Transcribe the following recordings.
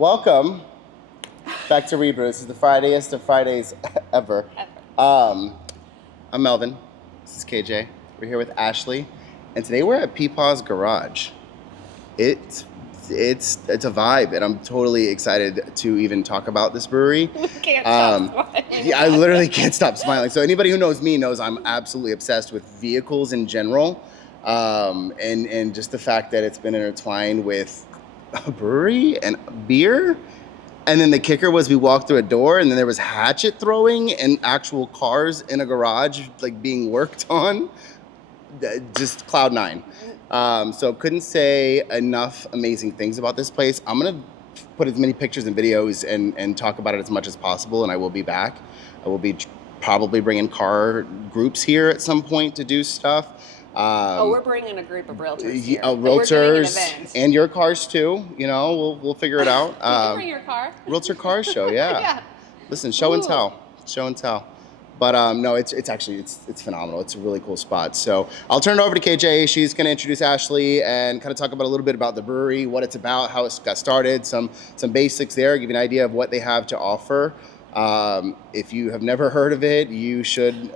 welcome back to Re-Brew. This is the Friday-est of Fridays ever. I'm Melvin. This is KJ. We're here with Ashley, and today we're at Peepaw's Garage. It's a vibe, and I'm totally excited to even talk about this brewery. Can't stop smiling. Yeah, I literally can't stop smiling. So anybody who knows me knows I'm absolutely obsessed with vehicles in general, and just the fact that it's been intertwined with a brewery and beer. And then the kicker was we walked through a door, and then there was hatchet throwing and actual cars in a garage like being worked on. Just cloud nine. So couldn't say enough amazing things about this place. I'm gonna put as many pictures and videos and talk about it as much as possible, and I will be back. I will be probably bringing car groups here at some point to do stuff. We're bringing a group of realtors here. Realtors and your cars too. You know, we'll figure it out. You can bring your car. Realtor car show, yeah. Yeah. Listen, show and tell. But no, it's phenomenal. It's a really cool spot. So I'll turn it over to KJ. She's going to introduce Ashley and kind of talk about a little bit about the brewery, what it's about, how it got started, some basics there, give you an idea of what they have to offer. If you have never heard of it, you should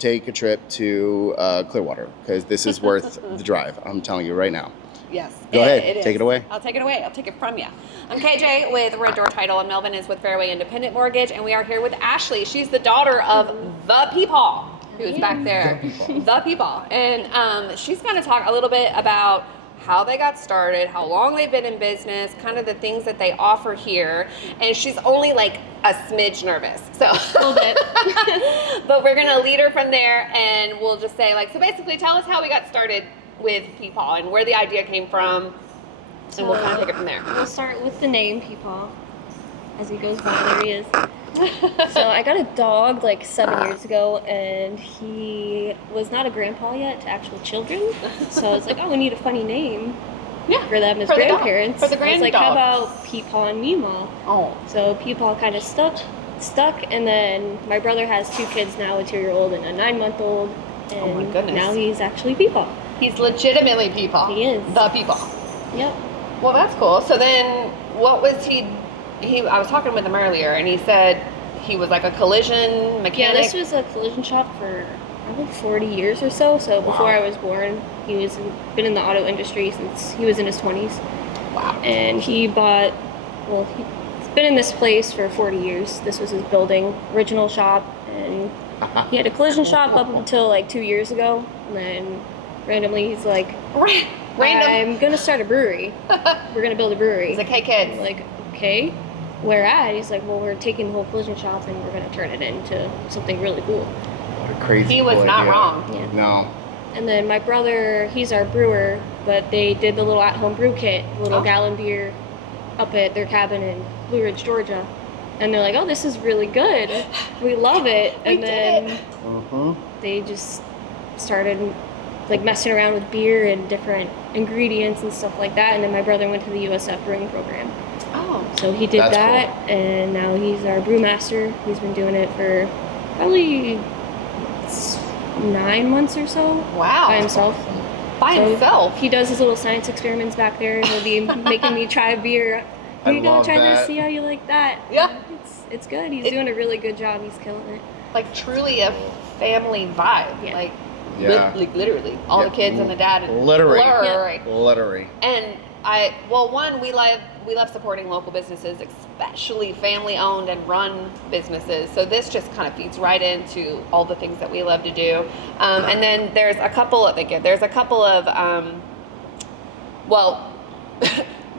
take a trip to Clearwater, because this is worth the drive. I'm telling you right now. Yes. Go ahead. Take it away. I'll take it away. I'll take it from you. I'm KJ with Red Door Title, and Melvin is with Fairway Independent Mortgage, and we are here with Ashley. She's the daughter of the Peepaw, who's back there. The Peepaw. And she's going to talk a little bit about how they got started, how long they've been in business, kind of the things that they offer here. And she's only like a smidge nervous. So a little bit. But we're going to lead her from there, and we'll just say, like, so basically tell us how we got started with Peepaw and where the idea came from, and we'll kind of take it from there. We'll start with the name Peepaw. As he goes by, there he is. So I got a dog like 7 years ago, and he was not a grandpa yet to actual children. So I was like, oh, we need a funny name for them as grandparents. For the grand I was like, dog. how about Peepaw and Meemaw? Oh. So Peepaw kind of stuck, and then my brother has 2 kids now, a 2-year-old and a 9-month-old. And Oh my goodness. now he's actually Peepaw. He's legitimately Peepaw. He is. The Peepaw. Yep. Well, that's cool. So then, what was he? I was talking with him earlier, and he said he was like a collision mechanic. Yeah, this was a collision shop for probably 40 years or so. So before I was born, he's been in the auto industry since he was in his 20s. Wow. And he's been in this place for 40 years. This was his building, original shop, and he had a collision shop up until like 2 years ago, and then randomly he's like, I'm gonna start a brewery. We're gonna build a brewery. He's like, hey kids. I'm like, okay, where at? He's like, well, we're taking the whole collision shop and we're gonna turn it into something really cool. What a crazy He was cool not idea. wrong. Yeah. No. And then my brother, he's our brewer, but they did the little at-home brew kit, little gallon beer, up at their cabin in Blue Ridge, Georgia. And they're like, oh, this is really good. We love it. And then they just started like messing around with beer and different ingredients and stuff like that. And then my brother went to the USF brewing program. Oh. So he did That's that, and now he's our brewmaster. He's been doing it for probably 9 months or so. Wow. By himself. By himself. He does his little science experiments back there. He'll be making me try a beer. Here you go, try this, see how you like that. Yeah. It's good. He's doing a really good job. He's killing it. Like truly a family vibe. Yeah. Like, Yeah. literally. All the kids and the dad. And Literally. And we love supporting local businesses, especially family-owned and run businesses. So this just kind of feeds right into all the things that we love to do. And then there's a couple of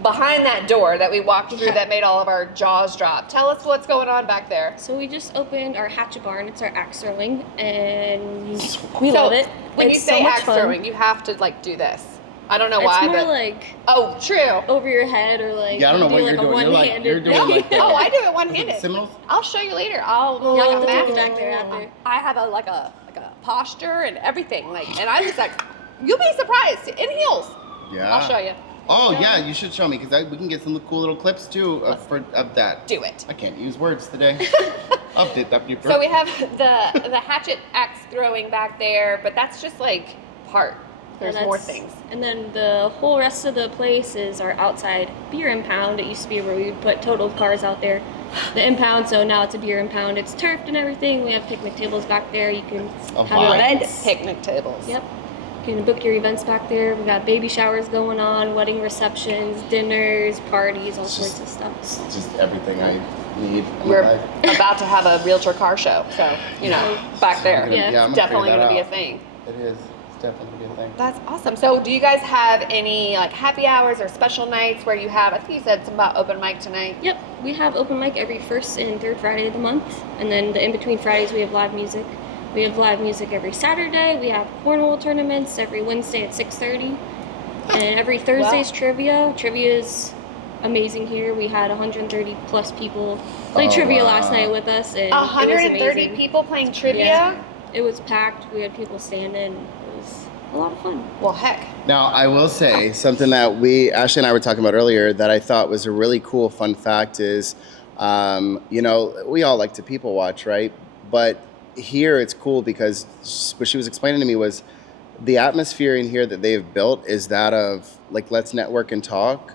behind that door that we walked through that made all of our jaws drop. Tell us what's going on back there. So we just opened our hatchet barn. It's our axe throwing, and we love it. When It's you say so much axe fun. throwing, you have to like do this. I don't know why, It's more but like true. over your head, or like Yeah, I don't know do what like you're a doing. one-handed. You're doing like Oh, I do it one-handed. Seminoles? I'll show you later. I'll You'll like have a to take master. it back there after. I have a posture and everything, and I'm just like, you'll be surprised in heels. Yeah. I'll show you. Oh yeah, you should show me, because we can get some cool little clips too of that. Do it. I can't use words today. Update that. So we have the hatchet axe throwing back there, but that's just like part There's Yeah, more things. And then the whole rest of the place is our outside beer impound. It used to be where we would put totaled cars out there. The impound, so now it's a beer impound. It's turfed and everything. We have picnic tables back there. You can have Red events. picnic tables. Yep. You can book your events back there. We got baby showers going on, wedding receptions, dinners, parties, all sorts of stuff. It's just everything I need in We're my life. about to have a realtor car show, so back there, Yeah. I'm it's gonna definitely figure going to that be a out. thing. It is. It's definitely gonna be a thing. That's awesome. So, do you guys have any like happy hours or special nights where you have? I think you said something about open mic tonight. Yep, we have open mic every first and third Friday of the month, and then the in-between Fridays we have live music. We have live music every Saturday. We have cornhole tournaments every Wednesday at 6:30, and every Thursday's trivia. Trivia is amazing here. We had 130 plus people play trivia last night with us, and it was 130 amazing. people playing trivia. Yeah. It was packed. We had people standing. It was a lot of fun. Well, heck. Now, I will say something that Ashley and I were talking about earlier that I thought was a really cool fun fact is, we all like to people watch, right? But here it's cool because what she was explaining to me was the atmosphere in here that they've built is that of like, let's network and talk.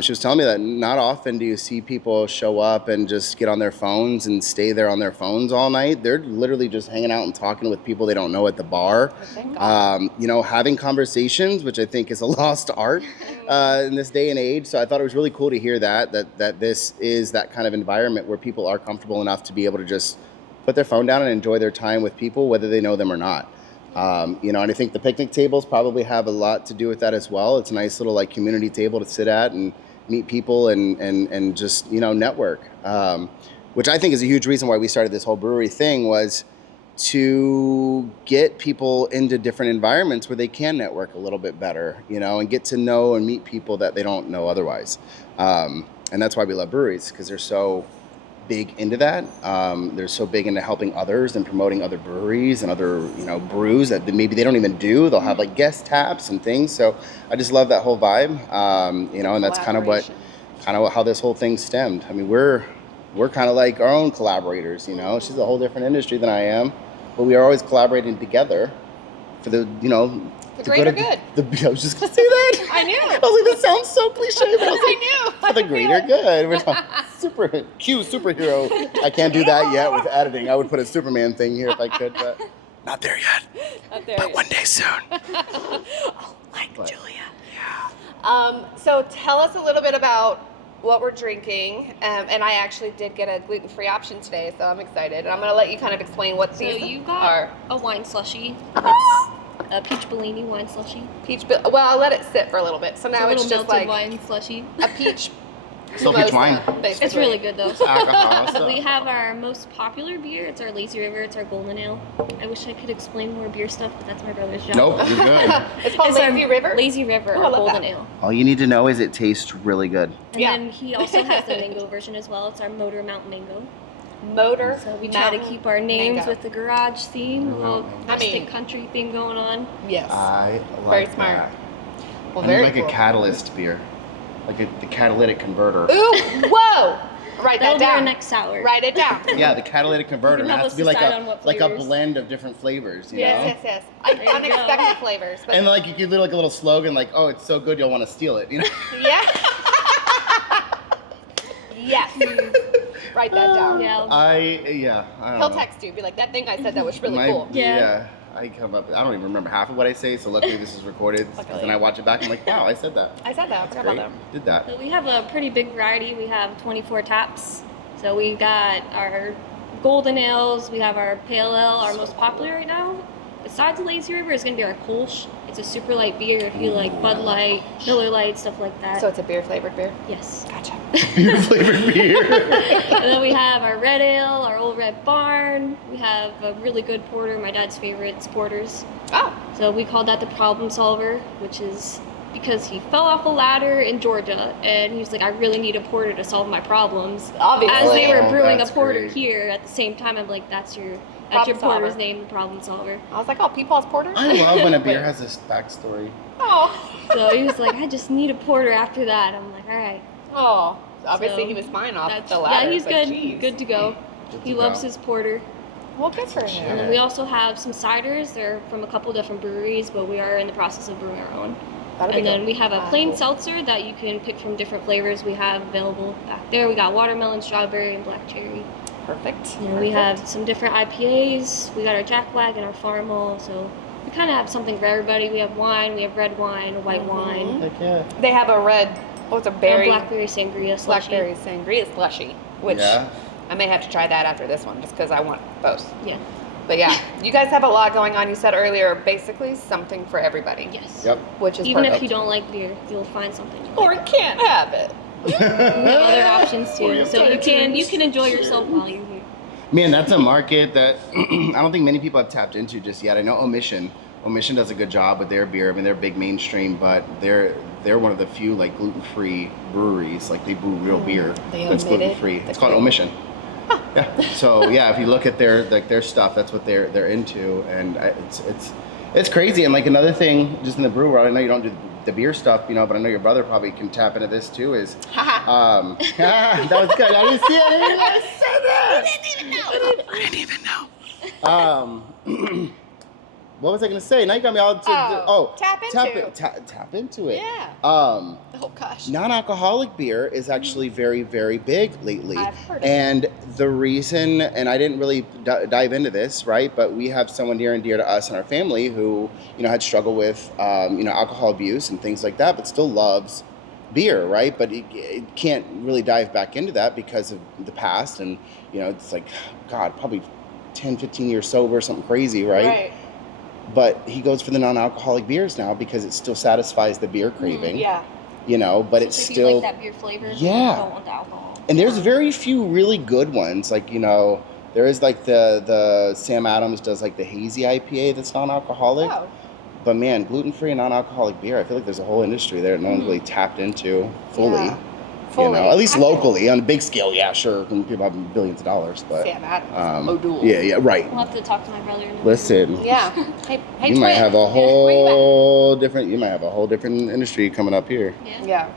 She was telling me that not often do you see people show up and just get on their phones and stay there on their phones all night. They're literally just hanging out and talking with people they don't know at the bar. Thank God. Having conversations, which I think is a lost art in this day and age. So I thought it was really cool to hear that this is that kind of environment where people are comfortable enough to be able to just put their phone down and enjoy their time with people, whether they know them or not. And I think the picnic tables probably have a lot to do with that as well. It's a nice little like community table to sit at and meet people and just, network, which I think is a huge reason why we started this whole brewery thing was to get people into different environments where they can network a little bit better, and get to know and meet people that they don't know otherwise. And that's why we love breweries, because they're so big into that. They're so big into helping others and promoting other breweries and other, brews that maybe they don't even do. They'll have like guest taps and things. So I just love that whole vibe. And that's kind of how this whole thing stemmed. I mean, we're kind of like our own collaborators, She's a whole different industry than I am, but we are always collaborating together for the, The greater good. I was just gonna say that. I knew. I was like, that sounds so cliche, but I was like, I knew. for the greater good. We're talking superhero. I can't do that yet with editing. I would put a Superman thing here if I could, but not there yet. Not there But yet. one day soon. Julia. Yeah. So tell us a little bit about what we're drinking. And I actually did get a gluten-free option today, so I'm excited. And I'm going to let you kind of explain what So these you got are. a wine slushie. A peach Bellini wine slushie. Well, I'll let it sit for a little bit. So now It's it's a just little melted like wine slushie. a peach. Still peach wine. Basically. It's really good though. Alcohol stuff. We have our most popular beer. It's our Lazy River. It's our golden ale. I wish I could explain more beer stuff, but that's my brother's job. Nope, you're good. It's called It's our Lazy River. Lazy River, Oh, I or love golden that. ale. All you need to know is it tastes really good. And Yeah. then he also has the mango version as well. It's our Motor Mountain Mango. Motor. So we try to keep our names Mango. with the garage theme, a little I mean- rustic country theme going on. Yes. I Very like smart. that. Well, I very need like cool. a catalyst beer, like the catalytic converter. Ooh, whoa! Write That'll that be our down. next sour. Write it down. Yeah, the catalytic converter. You It can help has to us be decide on what like a flavors. blend of different flavors, you know? Yes. you go. Unexpected flavors. But And like you could do like a little slogan like, "Oh, it's so good you'll want to steal it," you know? yeah. Yes. Write that down. Yeah. I don't He'll know. text you. Be like, that thing I said that was really My- cool. Yeah. I don't even remember half of what I say, so luckily this is recorded. Luckily. Then I watch it back and I'm like, wow, I said that. I said that. I forgot Great. about that. Did that. So we have a pretty big variety. We have 24 taps. So we got our golden ales. We have our pale ale, our most popular right now. Besides the Lazy River, is going to be our Kolsch. It's a super light beer if you like Bud Light, Miller Light, stuff like that. So it's a beer flavored beer. Yes. Gotcha. Beer flavored beer. And then we have our red ale, our Old Red Barn. We have a really good porter, my dad's favorite, porters. Oh. So we call that the problem solver, which is because he fell off a ladder in Georgia and he was like, I really need a porter to solve my problems. Obviously. As they were Oh, brewing a that's porter great. here at the same time, I'm like, that's your Problem porter's solver. name, the problem solver. I was like, oh, Peepaw's Porter? I love when a beer has this backstory. Oh. So he was like, I just need a porter after that. I'm like, all right. Oh. Obviously, So he was fine off That's, the ladder. yeah, he's but good. geez. Good to go. Good He to loves go. his porter. Well, good for And him. then we also have some ciders. They're from a couple different breweries, but we are in the process of brewing our own. That'll be And then good. we have a plain seltzer that you can pick from different flavors we have available back there. We got watermelon, strawberry, and black cherry. Perfect. And we have some different IPAs. We got our Jack Black and our Farmall. So we kind of have something for everybody. We have wine, we have red wine, white wine, Heck yeah. They have a red, what's a and berry? a blackberry sangria slushy. Blackberry sangria slushy, which Yeah. I may have to try that after this one just because I want both. Yeah. But yeah, you guys have a lot going on. You said earlier, basically something for everybody. Yes. Yep. Which is Even perfect. if you don't like beer, you'll find something. You Or like. can't have it. We have other options Or too, you so have you can enjoy yourself while you're here. Man, that's a market that I don't think many people have tapped into just yet. I know Omission does a good job with their beer. I mean, they're big mainstream, but they're one of the few like gluten-free breweries. Like they brew real beer They that's omitted gluten-free. the It's called Omission. Yeah. So yeah, if you look at their stuff, that's what they're into, and it's crazy. And like another thing, just in the brew world, I know you don't do the beer stuff, you know, but I know your brother probably can tap into this too. Is that was good. I didn't see it. I didn't say that. I didn't even know. What was I gonna say? Now you got me all. Tap into it. Yeah. Um, Oh gosh. Non-alcoholic beer is actually very, very big lately. I've heard of and the reason, and I didn't really dive into this, right? But we have someone near and dear to us in our family who, you know, had struggled with, alcohol abuse and things like that, but still loves beer, right? But it can't really dive back into that because of the past. And, you know, it's like, God, probably 10, 15 years sober, something crazy, right? But he goes for the non-alcoholic beers now because it still satisfies the beer craving. Yeah. You know, but it's If still, you like that beer flavor, but Yeah. you don't want the alcohol. and there's very few really good ones. Like, you know, there is like the Sam Adams does like the hazy IPA that's non-alcoholic. Oh. But man, gluten-free and non-alcoholic beer, I feel like there's a whole industry there that no one's really tapped into fully. Yeah. You know, at least I can- locally. On a big scale, yeah, sure. People have billions of dollars, but Sam Adams. O'Doul. yeah, right. We'll have to talk to my brother. And Listen, Yeah. Hey, you might twin. have a Where you whole different. You might have a whole different industry coming up here. at? Yeah.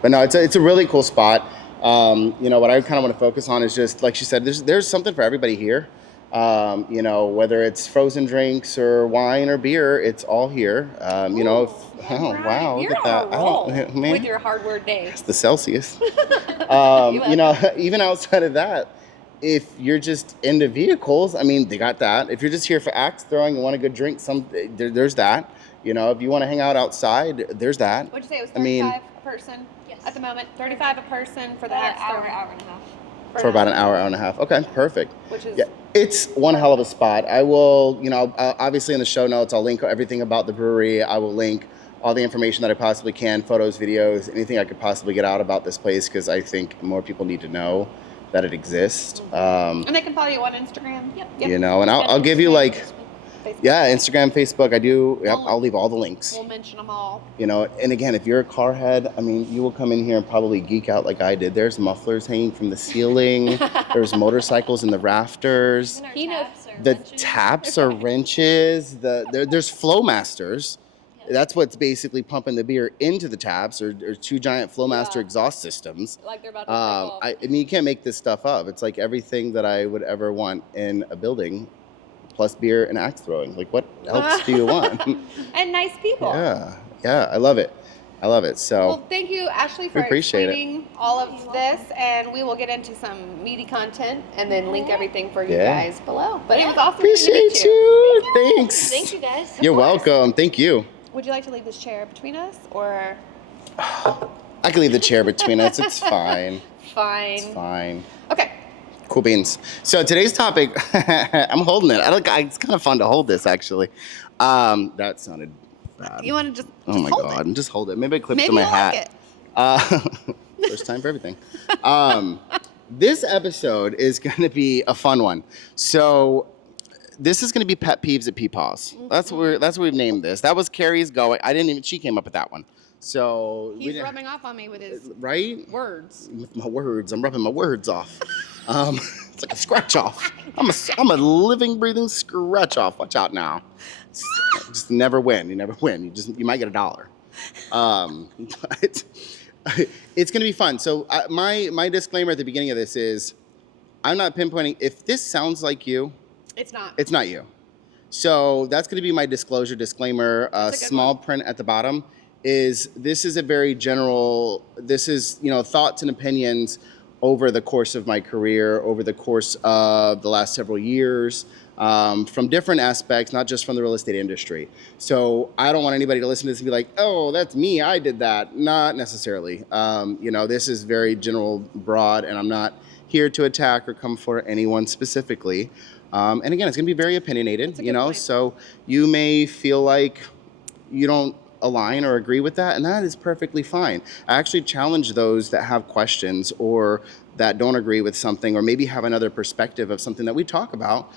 But no, it's a really cool spot. You know, what I kind of want to focus on is just like she said, there's something for everybody here. You know, whether it's frozen drinks or wine or beer, it's all here. You know, wow, You're look at that. on a roll Man, with your hard word days. it's the Celsius. You You know, even outside of that, if you're just into vehicles, I mean, they got that. If you're just here for axe throwing and want a good drink, there's that. You know, if you want to hang out outside, there's that. What'd you say? It was I mean- 35 a person Yes. at the moment. 35 a person for the About an axe hour, throwing. hour and a half. For about an hour and a half. Okay, perfect. Which is Yeah, it's one hell of a spot. I will, you know, obviously in the show notes, I'll link everything about the brewery. I will link all the information that I possibly can, photos, videos, anything I could possibly get out about this place, because I think more people need to know that it exists. and they can follow you on Instagram. Yep. You know, and I'll give you like, yeah, Instagram, Facebook. I do. Yep, I'll leave all the links. We'll mention them all. You know, and again, if you're a car head, I mean, you will come in here and probably geek out like I did. There's mufflers hanging from the ceiling. There's motorcycles in the rafters. And our He knows- taps are The wrenches. taps are wrenches. There's Flowmasters. That's what's basically pumping the beer into the taps, or two giant Flowmaster Yeah. exhaust systems. Like they're about to take off. I mean, you can't make this stuff up. It's like everything that I would ever want in a building, plus beer and axe throwing. Like, what else do you want? And nice people. Yeah, I love it. So, Well, thank you, Ashley, for appreciate it. explaining all of this, and we will get into some meaty content and then link everything for you Yeah. guys below. But it was awesome to appreciate meet you. you. Thanks. Thank you guys. You're course. welcome. Thank you. Would you like to leave this chair between us, or I can leave the chair between us. It's fine. fine? It's fine. Okay. Cool beans. So today's topic, I'm holding it. It's kind of fun to hold this, actually. That sounded bad. You want to just Oh my hold God, it? just hold it. Maybe I clip it Maybe to my you'll hat. like it. First time for everything. This episode is going to be a fun one. So this is going to be pet peeves at Peepaws. That's what we've named this. That was Carrie's going. She came up with that one. So we He's didn't- rubbing off on me with his right words. with my words. I'm rubbing my words off. It's like a scratch off. I'm a living, breathing scratch off. Watch out now. Just never win. You never win. You might get $1. But it's gonna be fun. So my disclaimer at the beginning of this is, I'm not pinpointing. If this sounds like you, It's not you. So that's going to be my disclaimer. That's a good Small one. print at the bottom this is a very general, this is, thoughts and opinions over the course of my career, over the course of the last several years, from different aspects, not just from the real estate industry. So I don't want anybody to listen to this and be like, oh, that's me, I did that. Not necessarily. This is very general, broad, and I'm not here to attack or come for anyone specifically. And again, it's going to be very opinionated, point. so you may feel like you don't align or agree with that, and that is perfectly fine. I actually challenge those that have questions or that don't agree with something or maybe have another perspective of something that we talk about.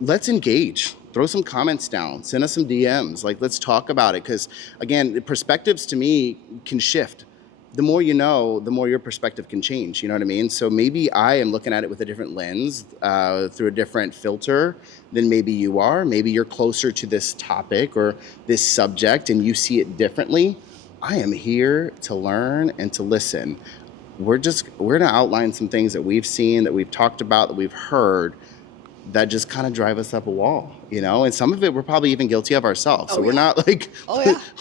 Let's engage. Throw some comments down. Send us some DMs. Like, let's talk about it, because again, the perspectives to me can shift. The more you know, the more your perspective can change. You know what I mean? So maybe I am looking at it with a different lens, through a different filter than maybe you are. Maybe you're closer to this topic or this subject and you see it differently. I am here to learn and to listen. We're going to outline some things that we've seen, that we've talked about, that we've heard, that just kind of drive us up a wall, and some of it we're probably even guilty of ourselves. So we're not like,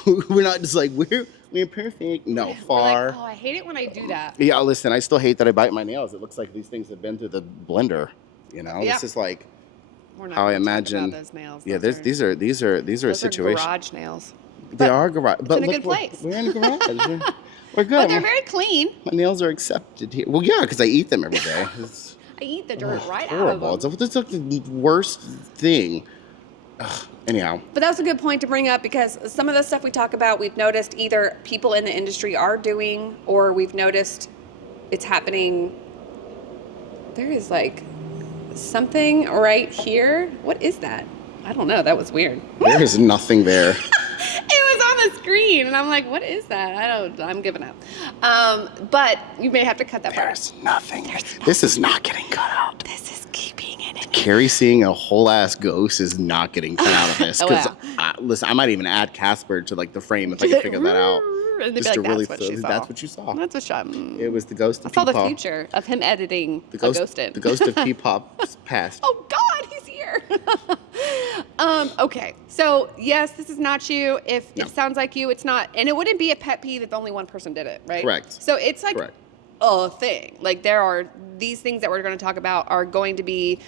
we're not just like, we're perfect. No, far. Like, oh, I hate it when I do that. Yeah, listen, I still hate that I bite my nails. It looks like these things have been through the blender, This is like We're not how I gonna talk imagine. about those nails. Yeah, Those these are a those situation. are garage nails. They are garage, but in a look, good place. We're in a garage. We're good. But they're very clean. My nails are accepted here. Well, yeah, because I eat them every day. I eat the dirt right horrible. out of them. It's like the worst thing. Ugh. Anyhow. But that was a good point to bring up, because some of the stuff we talk about, we've noticed either people in the industry are doing, or we've noticed it's happening. There is like something right here. What is that? I don't know. That was weird. There is nothing there. It was on the screen, and I'm like, what is that? I'm giving up. But you may have to cut that part. There's nothing. This is not getting cut out. This is keeping it in. Carrie seeing a whole ass ghost is not getting cut out of this. Because listen, I might even add Casper to like the frame if I can figure that out. And they'd be Just like, to really that's what she saw. that's what you saw. That's what shot. It was the ghost of I saw the Peepaw. future of him editing The ghost, a ghost in. The ghost of Peepop's past. Oh God, he's here. Okay, so yes, this is not you. If No. it sounds like you, it's not, and it wouldn't be a pet peeve if only one person did it, right? Correct. So it's like Correct. a thing. Like, there are these things that we're going to talk about are going to be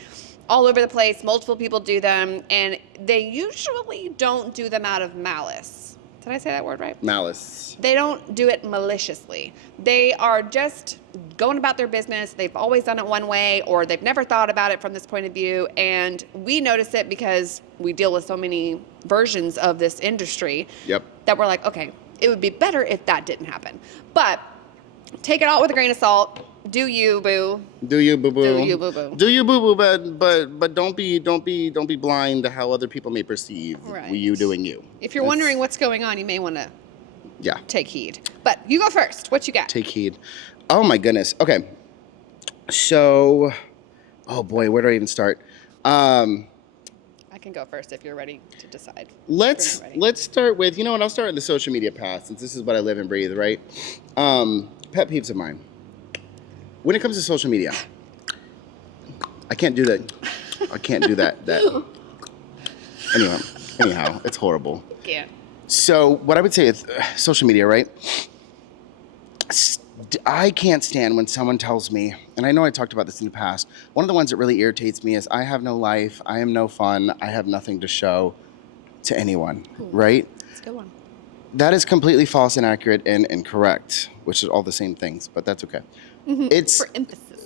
all over the place. Multiple people do them, and they usually don't do them out of malice. Did I say that word right? Malice. They don't do it maliciously. They are just going about their business. They've always done it one way, or they've never thought about it from this point of view. And we notice it because we deal with so many versions of this industry. Yep. That we're like, okay, it would be better if that didn't happen. But take it all with a grain of salt. Do you, boo? Do you, boo boo? Do you, boo boo? Do you, boo boo? But don't be blind to how other people may perceive you doing you. If you're wondering what's going on, you may want to take heed. But you go first. What you got? Take heed. Oh my goodness. Okay. So, oh boy, where do I even start? I can go first if you're ready to decide. Let's start with, I'll start with the social media path, since this is what I live and breathe, right? Pet peeves of mine. When it comes to social media, I can't do that. I can't do that. Anyhow, it's horrible. Yeah. So what I would say is social media, right? I can't stand when someone tells me, and I know I talked about this in the past, one of the ones that really irritates me is, I have no life, I am no fun, I have nothing to show to anyone, right? That's a good one. That is completely false, inaccurate, and incorrect, which is all the same things, but that's okay. Mm-hmm. It's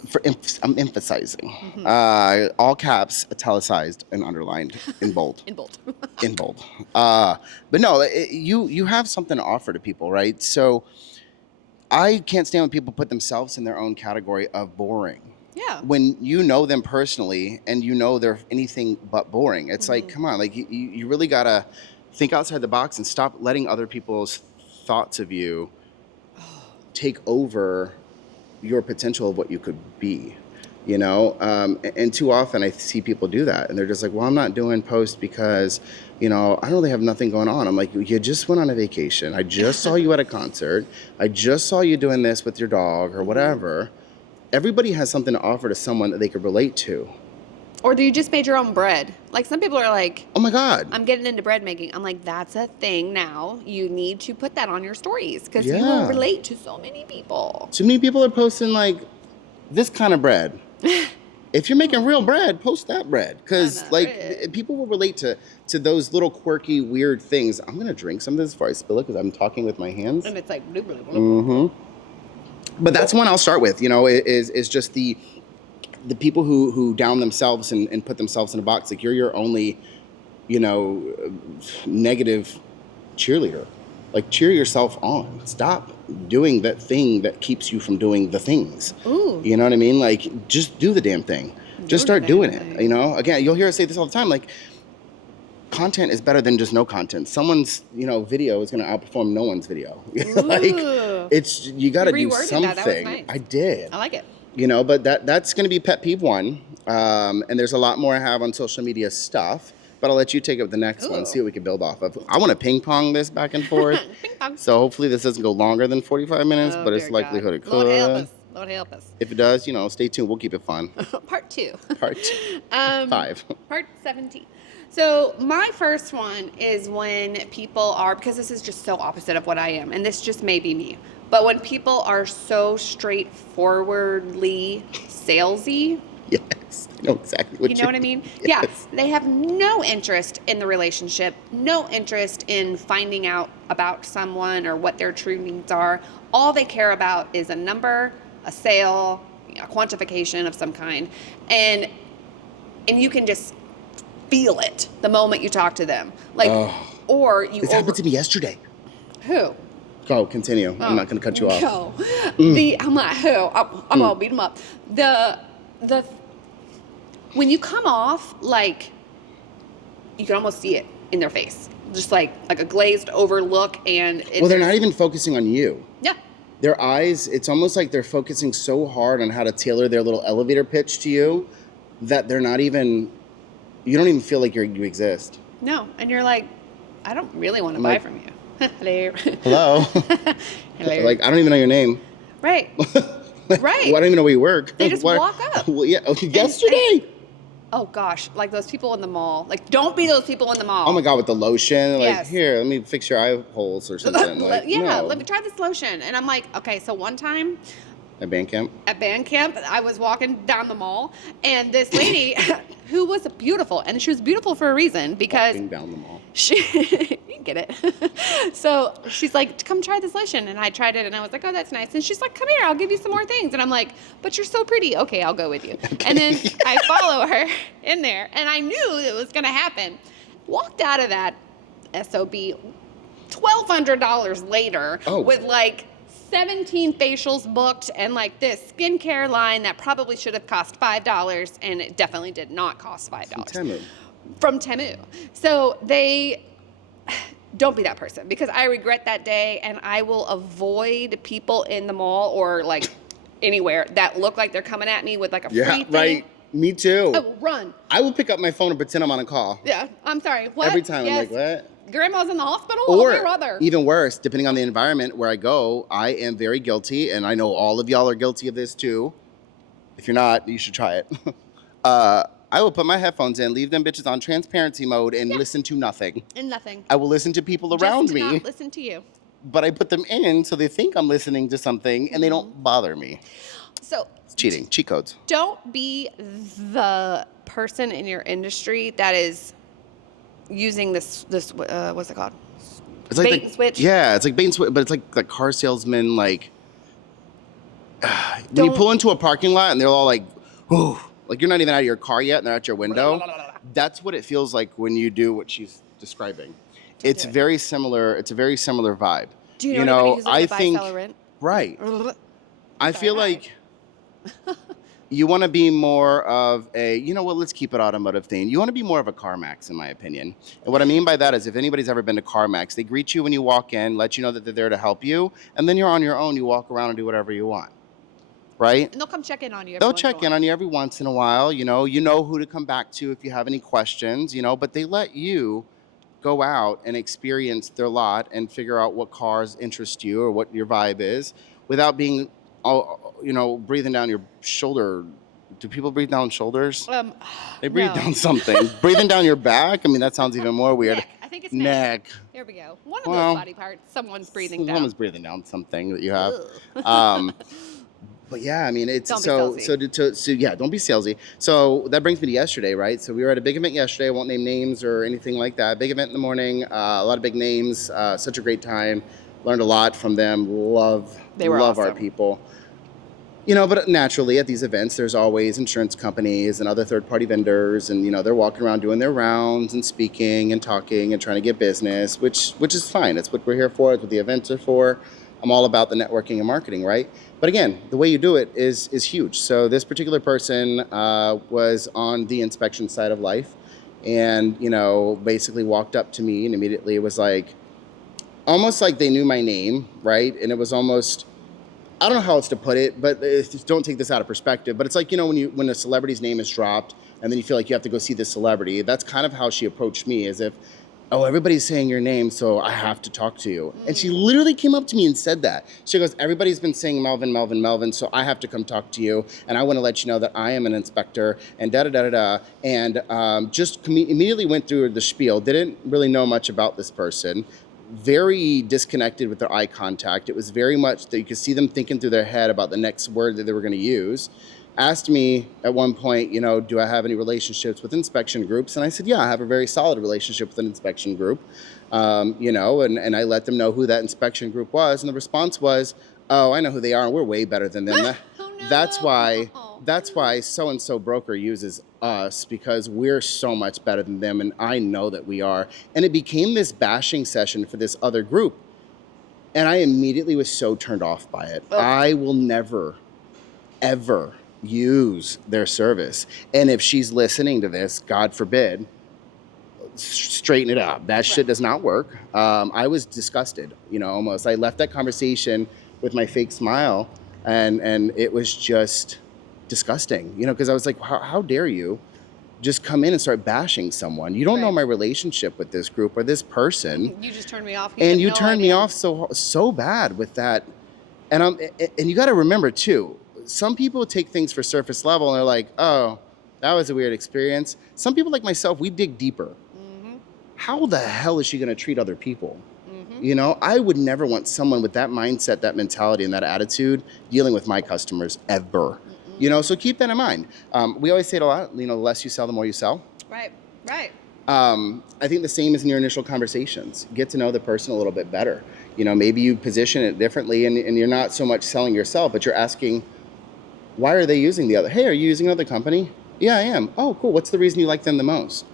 for emphasis. I'm emphasizing. Mm-hmm. All caps, italicized, and underlined in bold. In bold. In bold. But no, you have something to offer to people, right? So I can't stand when people put themselves in their own category of boring. Yeah. When you know them personally and you know they're anything but boring. It's like, come on, like you really gotta think outside the box and stop letting other people's thoughts of you take over your potential of what you could be, and too often I see people do that, and they're just like, well, I'm not doing posts because, I don't really have nothing going on. I'm like, you just went on a vacation. I just saw you at a concert. I just saw you doing this with your dog or whatever. Everybody has something to offer to someone that they could relate to. Or do you just made your own bread? Like some people are like, Oh my God. I'm getting into bread making. I'm like, that's a thing now. You need to put that on your stories because you will Yeah. relate to so many people. Too many people are posting like this kind of bread. If you're making real bread, post that bread, because like people will relate to those little quirky, weird things. I'm gonna drink some of this before I spill it because I'm talking with my hands. And it's like, blah, blah, blah, blah. Mm-hmm. But that's one I'll start with. You know, is just the people who down themselves and put themselves in a box. Like you're your only, you know, negative cheerleader. Like cheer yourself on. Stop doing that thing that keeps you from doing the things. Ooh. You know what I mean? Like just do the damn thing. Just start doing it. You know? Again, you'll hear us say this all the time. Like content is better than just no content. Someone's, you know, video is going to outperform no one's video. Like it's you got to do something. That was nice. I did. I like it. You know, but that's going to be pet peeve one. And there's a lot more I have on social media stuff. But I'll let you take up the next one, see what we can build off of. I want to ping pong this back and forth. Ping pong. So hopefully this doesn't go longer than 45 minutes, but it's likelihood it could. Lord help us. Lord help us. If it does, you know, stay tuned. We'll keep it fun. Part 2. Part 5. Part 17. So my first one is when people are, because this is just so opposite of what I am, and this just may be me, but when people are so straightforwardly salesy. Yes, I know exactly what you know what I mean? Yes. Yeah, they have no interest in the relationship, no interest in finding out about someone or what their true needs are. All they care about is a number, a sale, a quantification of some kind, and you can just feel it the moment you talk to them. Like, or you. This happened to me yesterday. Who? Go, continue. I'm not going to cut you off. No. I'm like, who? I'm going to beat him up. When you come off, like, you can almost see it in their face. Just like a glazed over look. And well, they're not even focusing on you. Yeah. Their eyes, it's almost like they're focusing so hard on how to tailor their little elevator pitch to you that they're not even, you don't even feel like you exist. No. And you're like, I don't really want to buy from you. Hello. Hello. Hello. Like, I don't even know your name. Right. Like, right. Well, I don't even know where you work. They just walk up. Well, yeah. Yesterday. Oh gosh, like those people in the mall. Like, don't be those people in the mall. Oh my God, with the lotion. Like, Yes. here, let me fix your eye holes or something. Like, yeah, no. let me try this lotion. And I'm like, okay, so one time At band camp? at band camp, I was walking down the mall, and this lady who was beautiful, and she was beautiful for a reason because Walking down the mall. you get it. So she's like, come try this lotion. And I tried it and I was like, oh, that's nice. And she's like, come here, I'll give you some more things. And I'm like, but you're so pretty. Okay, I'll go with you. Okay. And then I follow her in there and I knew it was going to happen. Walked out of that SOB $1,200 later with like 17 facials booked and like this skincare line that probably should have cost $5 and it definitely did not cost $5. From Temu. So don't be that person because I regret that day and I will avoid people in the mall or like anywhere that look like they're coming at me with like a free thing. Right. Me too. I will run. I will pick up my phone and pretend I'm on a call. Yeah. I'm sorry. What? Every time. Yes. I'm like, what? Grandma's in the hospital? Or I'll rather. even worse, depending on the environment where I go, I am very guilty, and I know all of y'all are guilty of this too. If you're not, you should try it. I will put my headphones in, leave them bitches on transparency mode, and listen to nothing. And nothing. I will listen to people around Just to me. not listen to you. But I put them in so they think I'm listening to something, and they don't bother me. So It's cheating. Cheat codes. don't be the person in your industry that is using this what's it called? It's like Bait and switch? Yeah, it's like bait and switch, but it's like car salesmen, like, when you pull into a parking lot and they're all like, whoo, like you're not even out of your car yet and they're at your window. That's what it feels like when you do what she's describing. It's very similar. It's a very similar vibe. Do you know anybody who's looking I to buy, think, sell, or rent? right. I feel like you want to be more of a, you know what, let's keep it automotive thing. You want to be more of a CarMax, in my opinion. And what I mean by that is if anybody's ever been to CarMax, they greet you when you walk in, let you know that they're there to help you, and then you're on your own. You walk around and do whatever you want, right? And they'll come check in on you. They'll check in on you every once in a while. You know who to come back to if you have any questions, but they let you go out and experience their lot and figure out what cars interest you or what your vibe is without being, breathing down your shoulder Do people breathe down shoulders? They breathe No. down something. Breathing down your back? I mean, that sounds even more weird. Neck. I think it's neck. Neck. There we go. One of Well, those body parts. Someone's breathing down. Someone's breathing down something that you have. Ugh. But yeah, I mean, it's Don't be so salesy. yeah, don't be salesy. So that brings me to yesterday, right? So we were at a big event yesterday. I won't name names or anything like that. Big event in the morning. A lot of big names. Such a great time. Learned a lot from them. They were love our awesome. people. You know, but naturally at these events, there's always insurance companies and other third-party vendors, and you know they're walking around doing their rounds and speaking and talking and trying to get business, which is fine. It's what we're here for. It's what the events are for. I'm all about the networking and marketing, right? But again, the way you do it is huge. So this particular person was on the inspection side of life, and you know basically walked up to me and immediately was like, almost like they knew my name, right? And it was almost, I don't know how else to put it, but just don't take this out of perspective. But it's like, you know, when a celebrity's name is dropped and then you feel like you have to go see this celebrity, that's kind of how she approached me, as if, oh, everybody's saying your name, so I have to talk to you. And she literally came up to me and said that. She goes, everybody's been saying Melvin, Melvin, Melvin, so I have to come talk to you. And I want to let you know that I am an inspector and da-da-da-da-da. And just immediately went through the spiel, didn't really know much about this person. Very disconnected with their eye contact. It was very much that you could see them thinking through their head about the next word that they were going to use. Asked me at one point, you know, do I have any relationships with inspection groups? And I said, yeah, I have a very solid relationship with an inspection group. You know, and I let them know who that inspection group was. And the response was, oh, I know who they are, and we're way better than them. Oh, no. That's why so-and-so broker uses us, because we're so much better than them, and I know that we are. And it became this bashing session for this other group. And I immediately was so turned off by it. Oh. I will never, ever use their service. And if she's listening to this, God forbid, straighten it up. That shit does not work. I was disgusted, you know, almost. I left that conversation with my fake smile, and it was just disgusting, you know, because I was like, how dare you just come in and start bashing someone? You don't know my relationship with this group or this person. You just turned me off. And you turned me off so bad with that. And you got to remember too, some people take things for surface level and they're like, oh, that was a weird experience. Some people like myself, we dig deeper. How the hell is she going to treat other people? You know, I would never want someone with that mindset, that mentality, and that attitude dealing with my customers ever. You know, so keep that in mind. We always say it a lot, you know, the less you sell, the more you sell. Right. I think the same is in your initial conversations. Get to know the person a little bit better. You know, maybe you position it differently, and you're not so much selling yourself, but you're asking, why are they using the other? Hey, are you using another company? Yeah, I am. Oh, cool. What's the reason you like them the most?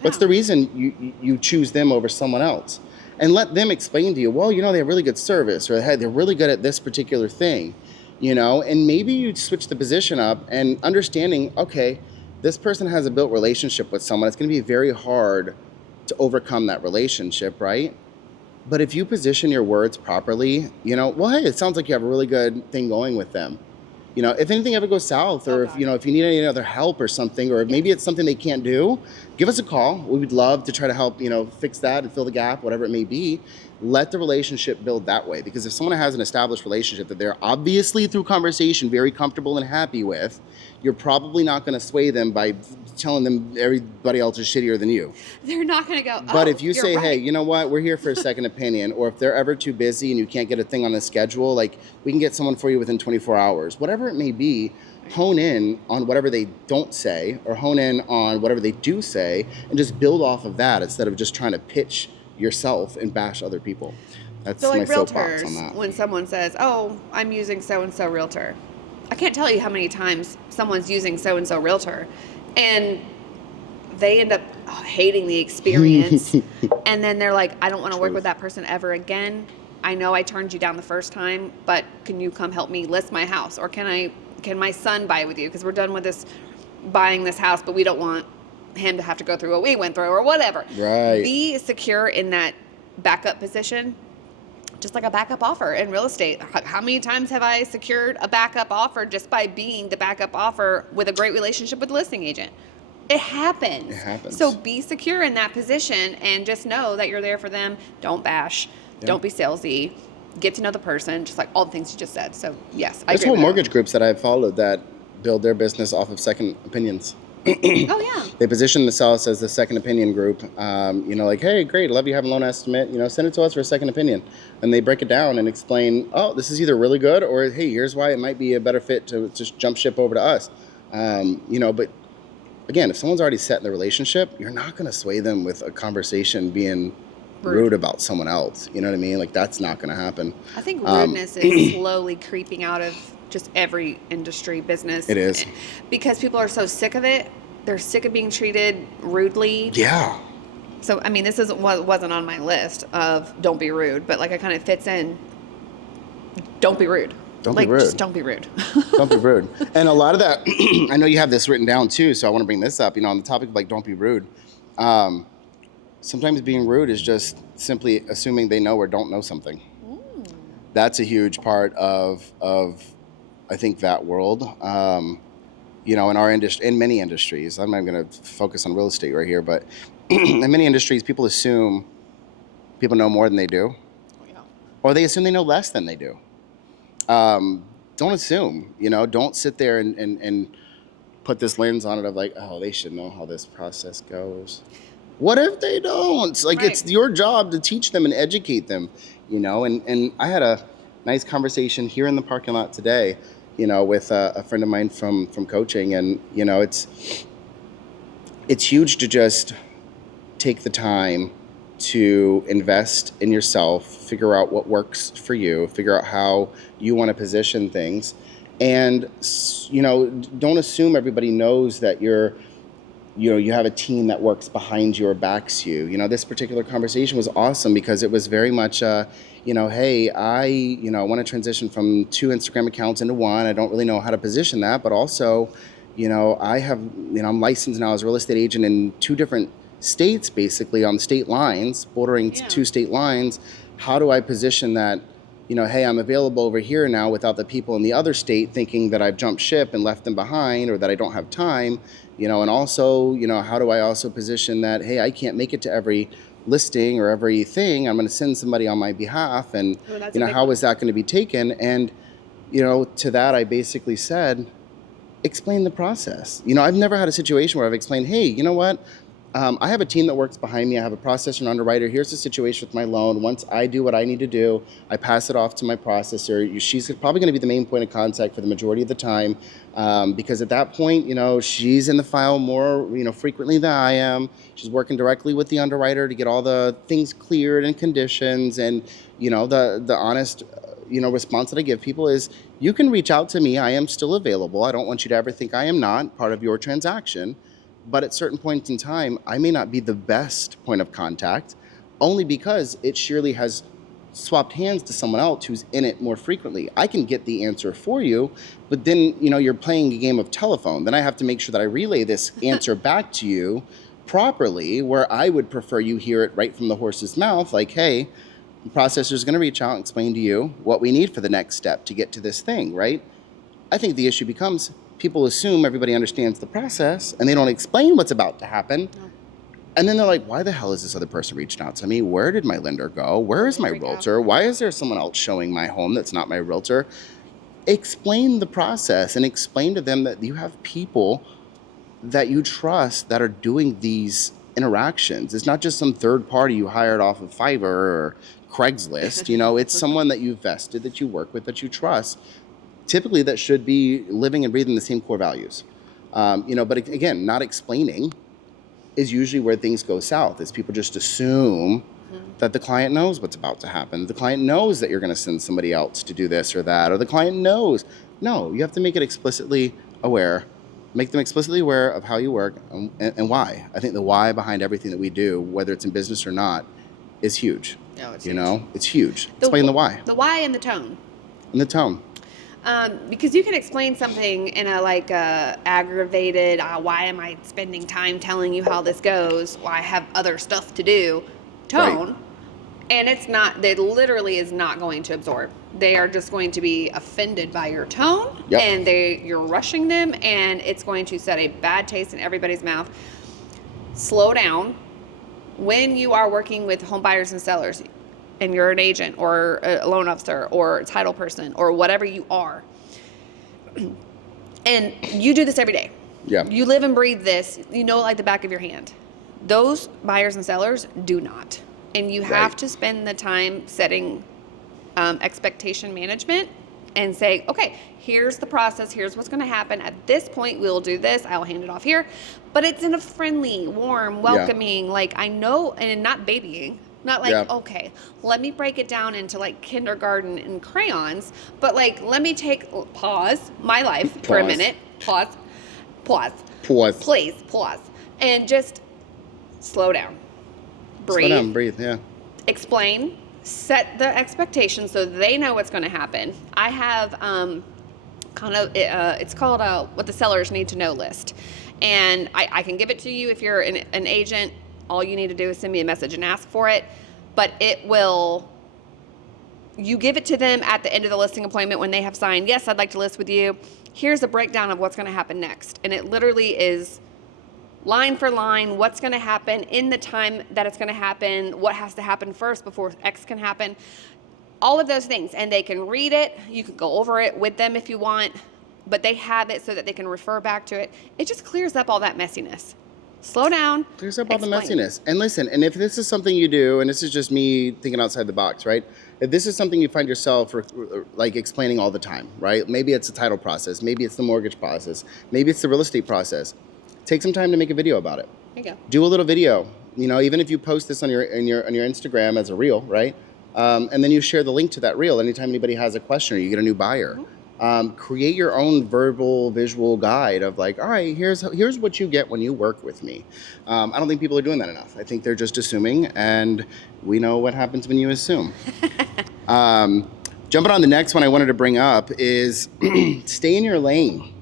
What's the reason you choose them over someone else? And let them explain to you, well, you know, they have really good service, or hey, they're really good at this particular thing, you know, and maybe you switch the position up and understanding, okay, this person has a built relationship with someone. It's going to be very hard to overcome that relationship, right? But if you position your words properly, you know, well, hey, it sounds like you have a really good thing going with them. You know, if anything ever goes south, or if you need any other help or something, or maybe it's something they can't do, give us a call. We would love to try to help, you know, fix that and fill the gap, whatever it may be. Let the relationship build that way. Because if someone has an established relationship that they're obviously through conversation very comfortable and happy with, you're probably not going to sway them by telling them everybody else is shittier than you. They're not going to go, But if you say, hey, you know what, we're here for a second opinion, or if they're ever too busy and you can't get a thing on the schedule, like we can get someone for you within 24 hours, whatever it may be, hone in on whatever they don't say, or hone in on whatever they do say, and just build off of that instead of just trying to pitch yourself and bash other people. That's so like my soapbox on realtors, that. when someone says, oh, I'm using so-and-so realtor, I can't tell you how many times someone's using so-and-so realtor and they end up hating the experience. And then they're like, I don't want to work with that person ever again. I know I turned you down the first time, but can you come help me list my house? Or can my son buy with you? Because we're done with this buying this house, but we don't want him to have to go through what we went through or whatever. Right. Be secure in that backup position. Just like a backup offer in real estate. How many times have I secured a backup offer just by being the backup offer with a great relationship with the listing agent? It happens. So be secure in that position and just know that you're there for them. Don't bash. Yeah. Don't be salesy. Get to know the person, just like all the things you just said. So yes, I agree. There's whole mortgage groups that I've followed that build their business off of second opinions. Oh yeah. They position themselves as the second opinion group. Like, hey, great, love you have a loan estimate. Send it to us for a second opinion. And they break it down and explain, oh, this is either really good or, hey, here's why it might be a better fit to just jump ship over to us. But again, if someone's already set in the relationship, you're not going to sway them with a conversation being rude about someone else. You know what I mean? Like, that's not going to happen. I think rudeness is slowly creeping out of just every industry, business. It is. Because people are so sick of it. They're sick of being treated rudely. Yeah. So, I mean, this wasn't on my list of don't be rude, but like it kind of fits in. Don't be rude. Don't be rude. Just don't be rude. Don't be rude. And a lot of that, I know you have this written down too, so I want to bring this up, on the topic of like, don't be rude. Sometimes being rude is just simply assuming they know or don't know something. That's a huge part of I think that world, in our industry, in many industries. I'm not going to focus on real estate right here, but in many industries, people assume people know more than they do, or they assume they know less than they do. Don't assume, don't sit there and put this lens on it of like, oh, they should know how this process goes. What if they don't? Like, It's your job to teach them and educate them, and I had a nice conversation here in the parking lot today, with a friend of mine from coaching. And, it's huge to just take the time to invest in yourself, figure out what works for you, figure out how you want to position things. And, don't assume everybody knows that you have a team that works behind you or backs you. This particular conversation was awesome because it was very much, hey, I want to transition from 2 Instagram accounts into 1. I don't really know how to position that, but also, I'm licensed now as a real estate agent in 2 different states, basically on state lines, bordering 2 state lines. How do I position that? Hey, I'm available over here now without the people in the other state thinking that I've jumped ship and left them behind or that I don't have time, and also, how do I also position that, hey, I can't make it to every listing or everything. I'm going to send somebody on my behalf. And, how is that going to be taken? And, to that, I basically said, explain the process. I've never had a situation where I've explained, hey, you know what? I have a team that works behind me. I have a processor and underwriter. Here's the situation with my loan. Once I do what I need to do, I pass it off to my processor. She's probably going to be the main point of contact for the majority of the time, because at that point, she's in the file more, frequently than I am. She's working directly with the underwriter to get all the things cleared and conditions. And, the honest, response that I give people is, you can reach out to me. I am still available. I don't want you to ever think I am not part of your transaction. But at certain points in time, I may not be the best point of contact, only because it surely has swapped hands to someone else who's in it more frequently. I can get the answer for you, but then, you're playing a game of telephone. Then I have to make sure that I relay this answer back to you properly, where I would prefer you hear it right from the horse's mouth, like, hey, the processor is going to reach out and explain to you what we need for the next step to get to this thing, right? I think the issue becomes, people assume everybody understands the process and they don't explain what's about to happen. No. And then they're like, why the hell is this other person reaching out to me? Where did my lender go? Where is my realtor? Why is there someone else showing my home that's not my realtor? Explain the process and explain to them that you have people that you trust that are doing these interactions. It's not just some third party you hired off of Fiverr or Craigslist. It's someone that you've vested, that you work with, that you trust. Typically that should be living and breathing the same core values. But again, not explaining is usually where things go south, is people just assume that the client knows what's about to happen. The client knows that you're going to send somebody else to do this or that, or the client knows. No, you have to make it explicitly aware. Make them explicitly aware of how you work and why. I think the why behind everything that we do, whether it's in business or not, is huge. No, it's huge. It's huge. Explain the why. The why and the tone. And the tone. Because you can explain something in a aggravated, why am I spending time telling you how this goes? Well, I have other stuff to do tone. Right. And it literally is not going to absorb. They are just going to be offended by your tone. Yep. And you're rushing them, and it's going to set a bad taste in everybody's mouth. Slow down. When you are working with home buyers and sellers, and you're an agent or a loan officer or a title person or whatever you are, And you do this every day. Yeah. You live and breathe this. You know it like the back of your hand. Those buyers and sellers do not. And you have to spend the time setting expectation management and say, okay, here's the process. Here's what's going to happen. At this point, we'll do this. I'll hand it off here. But it's in a friendly, warm, welcoming, like I know, and not babying. Not like, okay, let me break it down into like kindergarten and crayons, but like, let me pause my life for a minute. Pause. Please pause. And just slow down. Breathe. Slow down, breathe, yeah. Explain. Set the expectations so they know what's going to happen. I have it's called what the sellers need to know list. And I can give it to you if you're an agent. All you need to do is send me a message and ask for it. But you give it to them at the end of the listing appointment when they have signed, yes, I'd like to list with you. Here's a breakdown of what's going to happen next. And it literally is line for line, what's going to happen in the time that it's going to happen, what has to happen first before X can happen, all of those things. And they can read it. You can go over it with them if you want, but they have it so that they can refer back to it. It just clears up all that messiness. Slow down. Clears up all the messiness. And listen, and if this is something you do, and this is just me thinking outside the box, right? If this is something you find yourself like explaining all the time, right? Maybe it's the title process. Maybe it's the mortgage process. Maybe it's the real estate process. Take some time to make a video about it. There you go. Do a little video. You know, even if you post this on your Instagram as a reel, right? And then you share the link to that reel anytime anybody has a question or you get a new buyer. Create your own verbal, visual guide of like, all right, here's what you get when you work with me. I don't think people are doing that enough. I think they're just assuming, and we know what happens when you assume. Jumping on the next one I wanted to bring up is stay in your lane.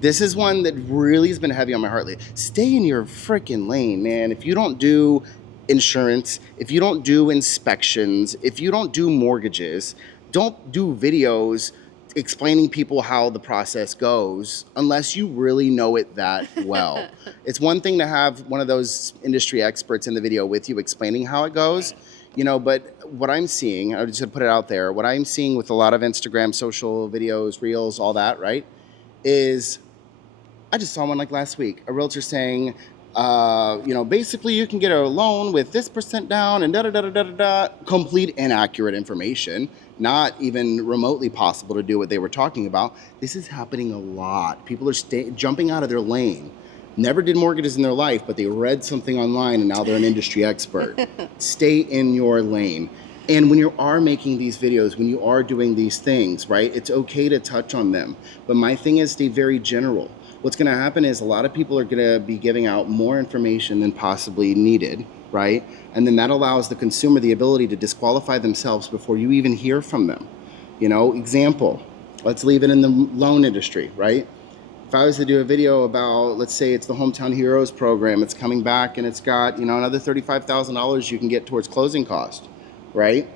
This is one that really has been heavy on my heart lately. Stay in your freaking lane, man. If you don't do insurance, if you don't do inspections, if you don't do mortgages, don't do videos explaining people how the process goes unless you really know it that well. It's one thing to have one of those industry experts in the video with you explaining how it goes, you know, but what I'm seeing, I just gonna put it out there, what I'm seeing with a lot of Instagram, social videos, reels, all that, right, is I just saw one like last week, a realtor saying, you know, basically you can get a loan with this % down and da-da-da-da-da-da, complete inaccurate information, not even remotely possible to do what they were talking about. This is happening a lot. People are jumping out of their lane. Never did mortgages in their life, but they read something online and now they're an industry expert. Stay in your lane. And when you are making these videos, when you are doing these things, right, it's okay to touch on them. But my thing is stay very general. What's going to happen is a lot of people are going to be giving out more information than possibly needed, right? And then that allows the consumer the ability to disqualify themselves before you even hear from them. You know, example, let's leave it in the loan industry, right? If I was to do a video about, let's say it's the Hometown Heroes program, it's coming back and it's got, you know, another $35,000 you can get towards closing cost, right?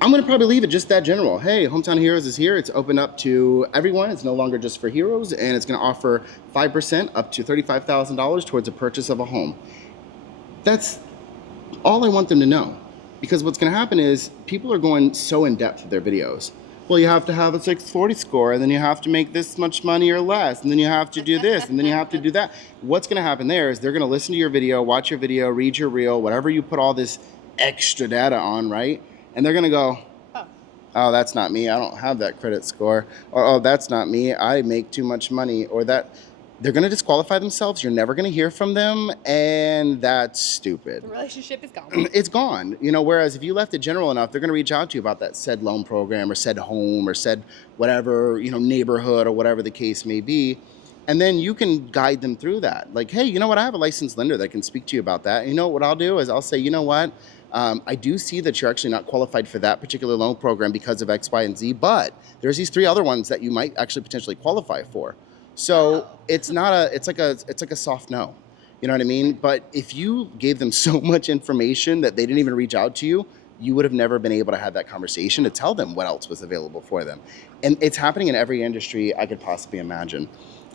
I'm going to probably leave it just that general. Hey, Hometown Heroes is here. It's opened up to everyone. It's no longer just for heroes, and it's going to offer 5% up to $35,000 towards the purchase of a home. That's all I want them to know, because what's going to happen is people are going so in depth with their videos. Well, you have to have a 640 score, and then you have to make this much money or less, and then you have to do this, and then you have to do that. What's going to happen there is they're going to listen to your video, watch your video, read your reel, whatever you put all this extra data on, right? And they're going to go, oh, that's not me. I don't have that credit score. Or, oh, that's not me. I make too much money. Or that. They're going to disqualify themselves. You're never going to hear from them. And that's stupid. The relationship is gone. It's gone. You know, whereas if you left it general enough, they're going to reach out to you about that said loan program or said home or said whatever, you know, neighborhood or whatever the case may be. And then you can guide them through that. Like, hey, you know what? I have a licensed lender that can speak to you about that. And you know what I'll do is I'll say, you know what? I do see that you're actually not qualified for that particular loan program because of X, Y, and Z, but there's these 3 other ones that you might actually potentially qualify for. So it's like a soft no. You know what I mean? But if you gave them so much information that they didn't even reach out to you, you would have never been able to have that conversation to tell them what else was available for them. And it's happening in every industry I could possibly imagine.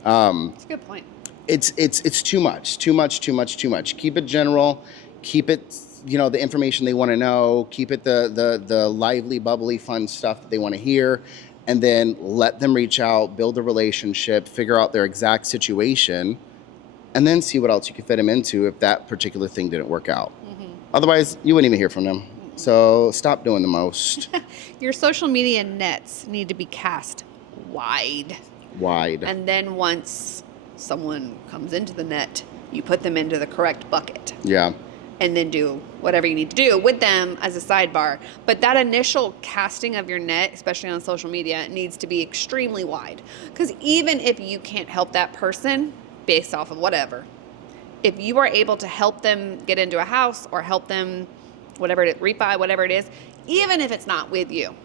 That's a good point. It's too much. Keep it general. Keep it, you know, the information they want to know. Keep it the lively, bubbly, fun stuff that they want to hear. and then let them reach out, build a relationship, figure out their exact situation, and then see what else you can fit them into if that particular thing didn't work out. Otherwise, you wouldn't even hear from them. So stop doing the most. Your social media nets need to be cast wide. And then once someone comes into the net, you put them into the correct bucket. Yeah. And then do whatever you need to do with them as a sidebar. But that initial casting of your net, especially on social media, needs to be extremely wide. Because even if you can't help that person based off of whatever, if you are able to help them get into a house or help them, whatever it is, refi, whatever it is, even if it's not with you,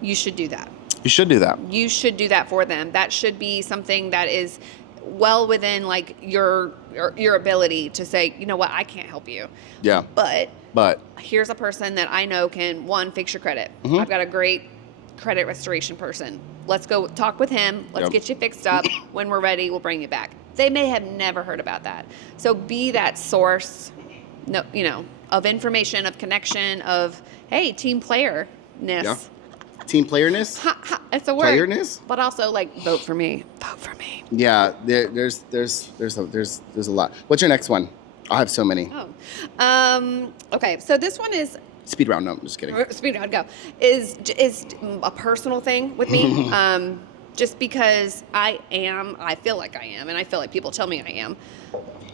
you should do that. You should do that. You should do that for them. That should be something that is well within like your ability to say, you know what, I can't help you. Yeah. But here's a person that I know can, one, fix your credit. I've got a great credit restoration person. Let's go talk with him. Let's get you fixed up. When we're ready, we'll bring you back. They may have never heard about that. So be that source, of information, of connection, of, hey, team player-ness. Yeah. Team playerness? It's a word. Playerness? But also like vote for me. Vote for me. Yeah, there's a lot. What's your next one? I have so many. Okay, so this one is Speed round. No, I'm just kidding. speed round go. Is a personal thing with me. Just because I feel like I am, and I feel like people tell me I am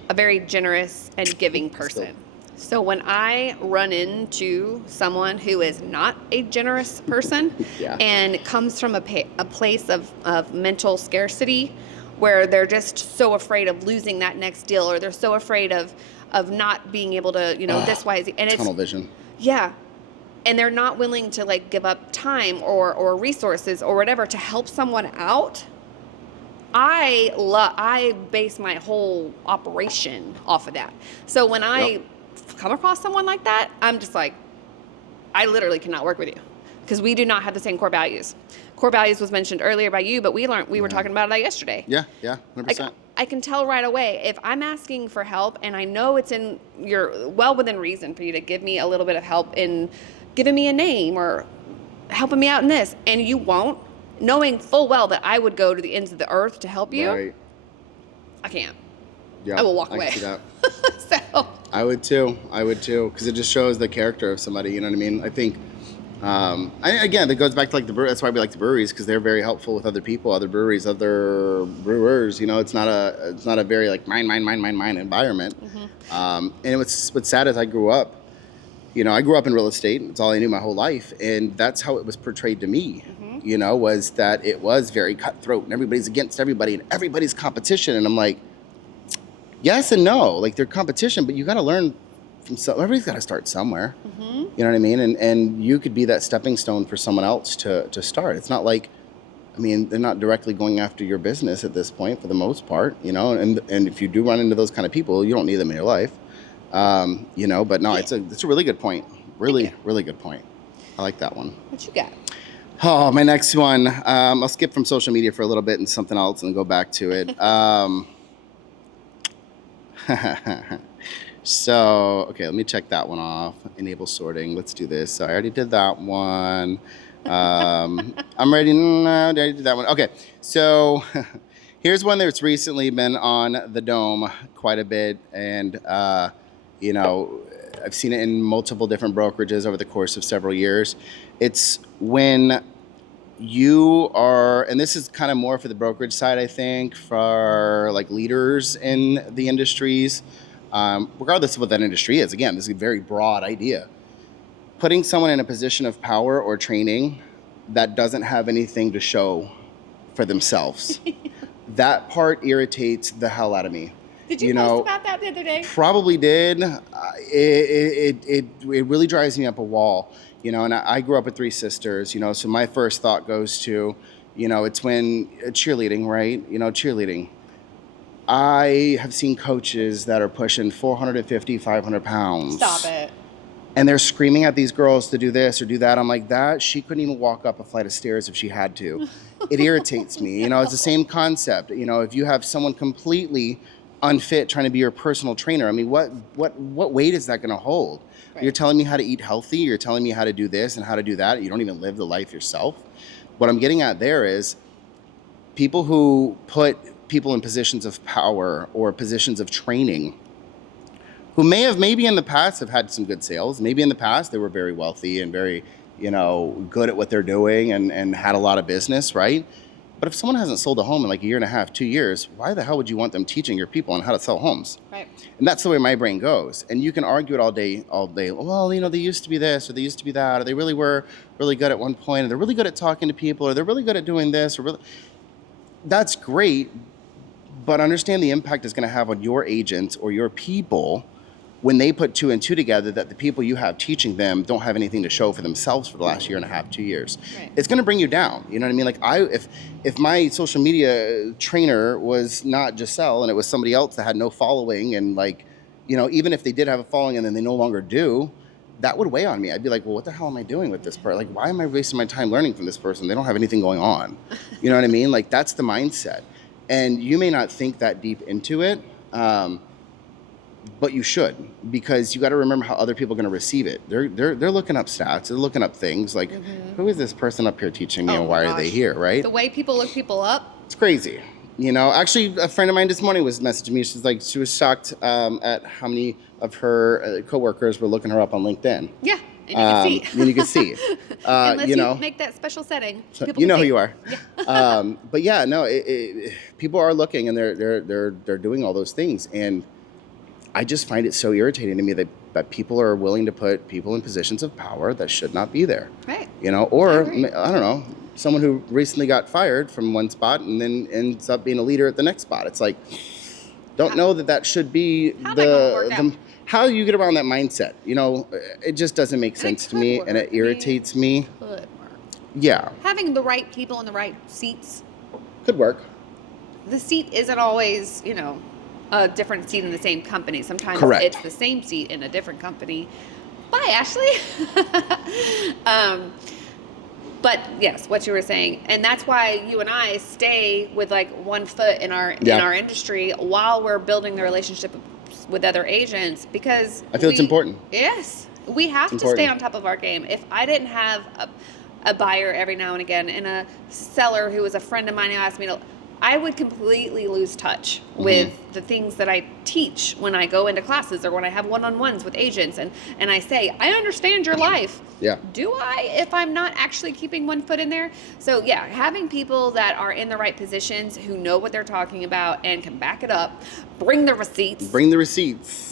a very generous and giving person. So when I run into someone who is not a generous person and comes from a place of mental scarcity where they're just so afraid of losing that next deal, or they're so afraid of not being able to, this way, and it's tunnel vision. Yeah. And they're not willing to like give up time or resources or whatever to help someone out. I base my whole operation off of that. So when I come across someone like that, I'm just like, I literally cannot work with you because we do not have the same core values. Core values was mentioned earlier by you, but we were talking about that yesterday. Yeah, 100%. I can tell right away if I'm asking for help and I know it's in your well within reason for you to give me a little bit of help in giving me a name or helping me out in this, and you won't, knowing full well that I would go to the ends of the earth to help you. Right. I can't. Yeah, I will walk away. I can see that. So I would too, because it just shows the character of somebody. You know what I mean? I think, again, that goes back to like the brewery. That's why we like the breweries, because they're very helpful with other people, other breweries, other brewers. It's not a very like mine environment. And what's sad is I grew up in real estate. It's all I knew my whole life, and that's how it was portrayed to me. Was that it was very cutthroat and everybody's against everybody and everybody's competition, and I'm like, yes and no, like they're competition, but you got to learn from everybody's got to start somewhere. You know what I mean? And you could be that stepping stone for someone else to start. It's not like, they're not directly going after your business at this point for the most part, and if you do run into those kind of people, you don't need them in your life. But no, it's a really good point. Really good point. I like that one. what you got? Oh, my next one. I'll skip from social media for a little bit and something else and go back to it. So, okay, let me check that one off. Enable sorting. Let's do this. So I already did that one. I'm ready. No, I already did that one. Okay, so here's one that's recently been on the Dome quite a bit. And, I've seen it in multiple different brokerages over the course of several years. It's when you are, and this is kind of more for the brokerage side, I think, for like leaders in the industries, regardless of what that industry is. Again, this is a very broad idea. Putting someone in a position of power or training that doesn't have anything to show for themselves. That part irritates the hell out of me. Did you post about that the other day? Probably did. It really drives me up a wall. And I grew up with three sisters, so my first thought goes to, it's when cheerleading, right? Cheerleading. I have seen coaches that are pushing 450, 500 pounds. Stop it. And they're screaming at these girls to do this or do that. I'm like, she couldn't even walk up a flight of stairs if she had to. It irritates me. It's the same concept. If you have someone completely unfit trying to be your personal trainer, what weight is that going to hold? Right. You're telling me how to eat healthy. You're telling me how to do this and how to do that. You don't even live the life yourself. what I'm getting at there is people who put people in positions of power or positions of training, who may have maybe in the past have had some good sales. Maybe in the past they were very wealthy and very, good at what they're doing and had a lot of business, right? But if someone hasn't sold a home in like a year and a half, 2 years, why the hell would you want them teaching your people on how to sell homes? Right. And that's the way my brain goes. And you can argue it all day. Well, they used to be this, or they used to be that, or they really were really good at one point, or they're really good at talking to people, or they're really good at doing this, or really. That's great, but understand the impact it's going to have on your agents or your people when they put 2 and 2 together, that the people you have teaching them don't have anything to show for themselves for the last year and a half, 2 years. Right. It's going to bring you down. You know what I mean? Like if my social media trainer was not Giselle and it was somebody else that had no following, and like, even if they did have a following and then they no longer do, that would weigh on me. I'd be like, well, what the hell am I doing with this person? Like, why am I wasting my time learning from this person? They don't have anything going on. You know what I mean? Like, that's the mindset. And you may not think that deep into it, but you should, because you got to remember how other people are going to receive it. They're looking up stats. They're looking up things like, who is this person up here teaching me, and why are they here, right? The way people look people up. It's crazy. Actually, a friend of mine this morning was messaging me. She was shocked at how many of her coworkers were looking her up on LinkedIn. Yeah, and you can see. And you can see. Unless you make that special setting. You know who you are. Yeah. But yeah, no, people are looking, and they're doing all those things, and I just find it so irritating to me that people are willing to put people in positions of power that should not be there. Right. Or I don't know, someone who recently got fired from one spot and then ends up being a leader at the next spot. It's like, know that should be how you get around that mindset. It just doesn't make sense to me, and it irritates me. Could work. Yeah. Having the right people in the right seats. Could work. The seat isn't always, a different seat in the same company. Sometimes Correct. It's the same seat in a different company. Bye, Ashley. But yes, what you were saying, and that's why you and I stay with like one foot in our industry while we're building the relationship with other agents, because I feel it's important. Yes, we have to stay on top of our game. If I didn't have a buyer every now and again and a seller who was a friend of mine who asked me to, I would completely lose touch with the things that I teach when I go into classes or when I have one-on-ones with agents, and I say, I understand your life. Yeah. Do I, if I'm not actually keeping one foot in there? So yeah, having people that are in the right positions, who know what they're talking about and can back it up, bring the receipts. Bring the receipts.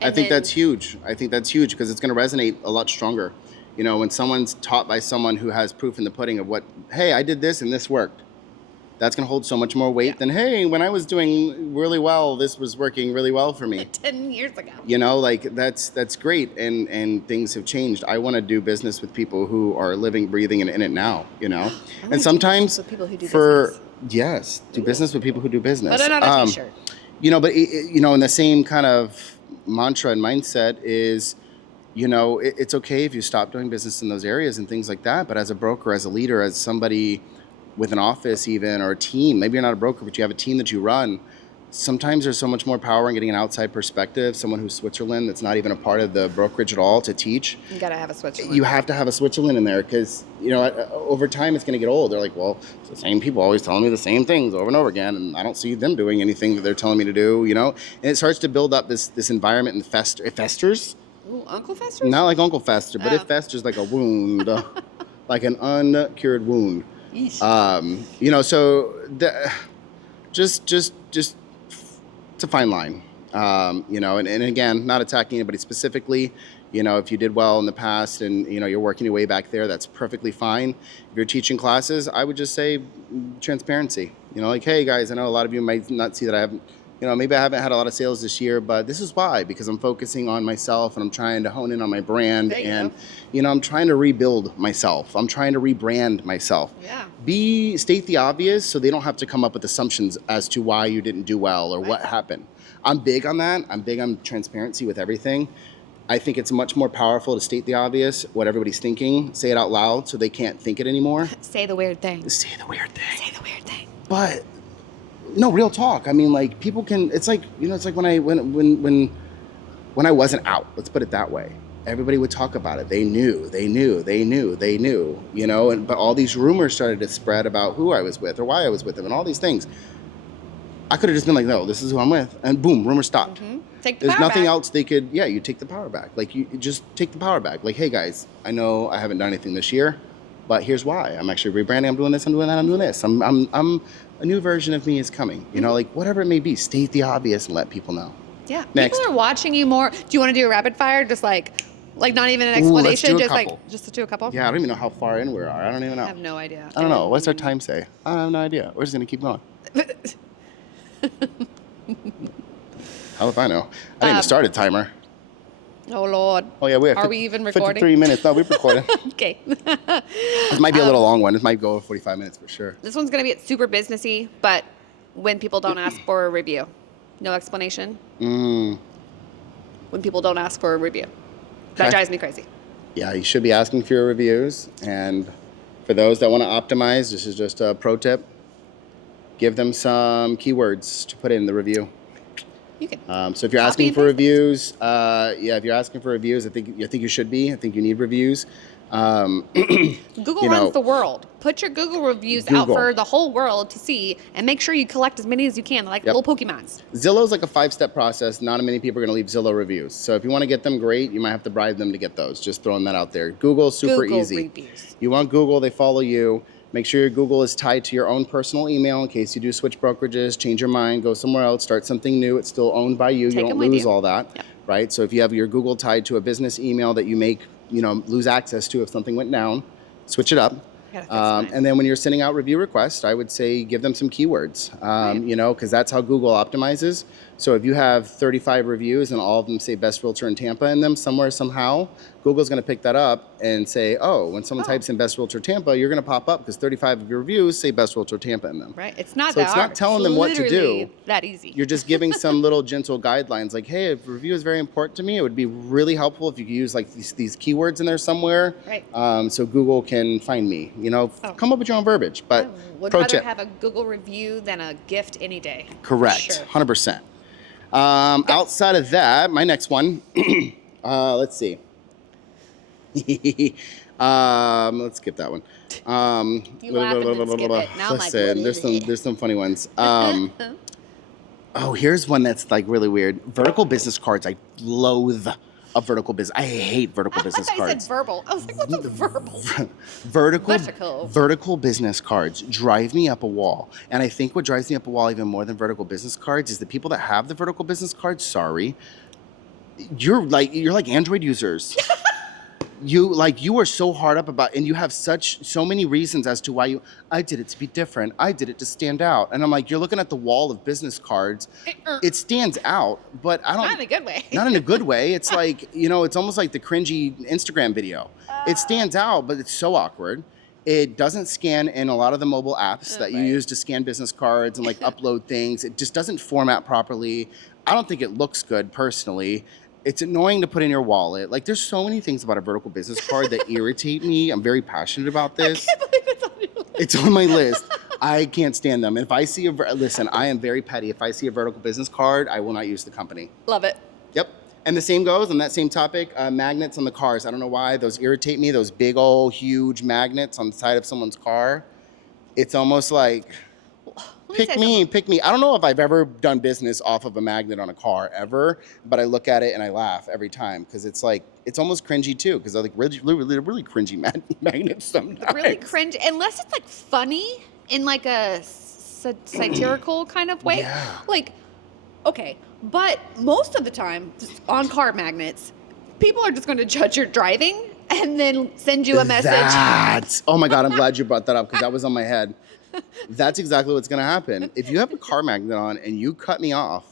I think that's huge. Because it's going to resonate a lot stronger. When someone's taught by someone who has proof in the pudding of hey, I did this and this worked. That's going to hold so much more weight than, hey, when I was doing really well, this was working really well for me. 10 years ago. That's great, and things have changed. I want to do business with people who are living, breathing, and in it now, And sometimes with people who do business. Yes, do business with people who do business. But not a t-shirt. But in the same kind of mantra and mindset is, it's okay if you stop doing business in those areas and things like that. But as a broker, as a leader, as somebody with an office even, or a team, maybe you're not a broker, but you have a team that you run, sometimes there's so much more power in getting an outside perspective, someone who's Switzerland that's not even a part of the brokerage at all, to teach. You gotta have a Switzerland. You have to have a Switzerland in there, because over time it's going to get old. They're like, well, it's the same people always telling me the same things over and over again, and I don't see them doing anything that they're telling me to do, and it starts to build up this environment, and it festers. Ooh, Uncle Festers? Not like Uncle Fester, but it festers like a wound, like an uncured wound. So just it's a fine line, and again, not attacking anybody specifically. If you did well in the past and, you're working your way back there, that's perfectly fine. If you're teaching classes, I would just say transparency, like, hey guys, I know a lot of you might not see that I haven't, maybe I haven't had a lot of sales this year, but this is why, because I'm focusing on myself and I'm trying to hone in on my brand, and, I'm trying to rebuild myself. I'm trying to rebrand myself. Yeah. State the obvious so they don't have to come up with assumptions as to why you didn't do well or what happened. I'm big on that. I'm big on transparency with everything. I think it's much more powerful to state the obvious, what everybody's thinking, say it out loud so they can't think it anymore. Say the weird thing. Say the weird thing. Say the weird thing. But no, real talk. I mean, like, people can, it's like, it's like when I wasn't out, let's put it that way. everybody would talk about it. They knew, you know, but all these rumors started to spread about who I was with or why I was with them and all these things. I could have just been like, no, this is who I'm with. And boom, rumor stopped. Take the There's power nothing back. else they could, you take the power back. Like, you just take the power back. Like, hey guys, I know I haven't done anything this year, but here's why. I'm actually rebranding, I'm doing this, I'm doing that, I'm doing this. I'm a new version of me is coming. You know, like whatever it may be, state the obvious and let people know. Yeah. Next. People are watching you more. Do you want to do a rapid fire? Just like not even an explanation, let's do a just couple. just to do a couple? Yeah, I don't even know how far in we are. I don't even know. I have no idea. I don't know. What's our time say? I have no idea. We're just going to keep going. How if I know? I didn't even start a timer. Oh, Lord. Oh, yeah, we have Are we even recording? 53 minutes. No, we're recording. Okay. This might be a little long one. This might go over 45 minutes for sure. This one's going to be super businessy, but when people don't ask for a review. No explanation. When people don't ask for a review. That Okay. drives me crazy. Yeah, you should be asking for your reviews. And for those that want to optimize, this is just a pro tip. Give them some keywords to put in the review. You can. So if you're asking for reviews, if you're asking for reviews, I think you should be. I think you need reviews. Google runs the world. Put your Google reviews out for the whole world to see, and make sure you collect as many as you can, like little Pokemons. Zillow's like a 5-step process. Not many people are going to leave Zillow reviews. So if you want to get them, great. You might have to bribe them to get those. Just throwing that out there. Google's super easy. Reviews. You want Google, they follow you. Make sure your Google is tied to your own personal email in case you do switch brokerages, change your mind, go somewhere else, start something new. It's still owned by you. You don't lose all that, right? So if you have your Google tied to a business email that you make, lose access to if something went down, switch it up. And then when you're sending out review requests, I would say give them some keywords, because that's how Google optimizes. So if you have 35 reviews and all of them say best realtor in Tampa in them somewhere, somehow, Google's going to pick that up and say, oh, when someone types in best realtor Tampa, you're going to pop up because 35 of your reviews say best realtor Tampa in them. Right. It's not so that it's hard. not telling them what to do. That easy. You're just giving some little gentle guidelines like, hey, if review is very important to me, it would be really helpful if you could use like these keywords in there somewhere. Right. So Google can find me. Come up with your own verbiage. But would pro rather tip. have a Google review than a gift any day. Correct. Sure. 100%. Outside of that, my next one, let's see. Let's skip that one. You laugh and then skip it. Now I'm like, listen, there's some funny ones. Here's one that's like really weird. Vertical business cards. I loathe a vertical business. I hate vertical business I thought you cards. said verbal. I was like, what's a verbal? Vertical business cards drive me up a wall. And I think what drives me up a wall even more than vertical business cards is the people that have the vertical business cards, sorry, you're like Android users. You are so hard up about, and you have so many reasons as to why I did it to be different. I did it to stand out. And I'm like, you're looking at the wall of business cards. It stands out, but I don't. Not in a good way. Not in a good way. It's like, it's almost like the cringy Instagram video. It stands out, but it's so awkward. It doesn't scan in a lot of the mobile apps that you use to scan business cards and like upload things. It just doesn't format properly. I don't think it looks good personally. It's annoying to put in your wallet. Like, there's so many things about a vertical business card that irritate me. I'm very passionate about this. I can't believe it's on your list. It's on my list. I can't stand them. And if I see listen, I am very petty. If I see a vertical business card, I will not use the company. Love it. Yep. And the same goes on that same topic, magnets on the cars. I don't know why. Those irritate me. Those big old huge magnets on the side of someone's car. It's almost like, pick me. I don't know if I've ever done business off of a magnet on a car ever, but I look at it and I laugh every time because it's like, it's almost cringy too because they're like really cringy magnets sometimes. Really cringe, unless it's like funny in like a satirical kind of way. Yeah. Like, okay, but most of the time, just on car magnets, people are just going to judge your driving and then send you a message. Oh my God, I'm glad you brought that up because that was on my head. That's exactly what's going to happen. If you have a car magnet on and you cut me off,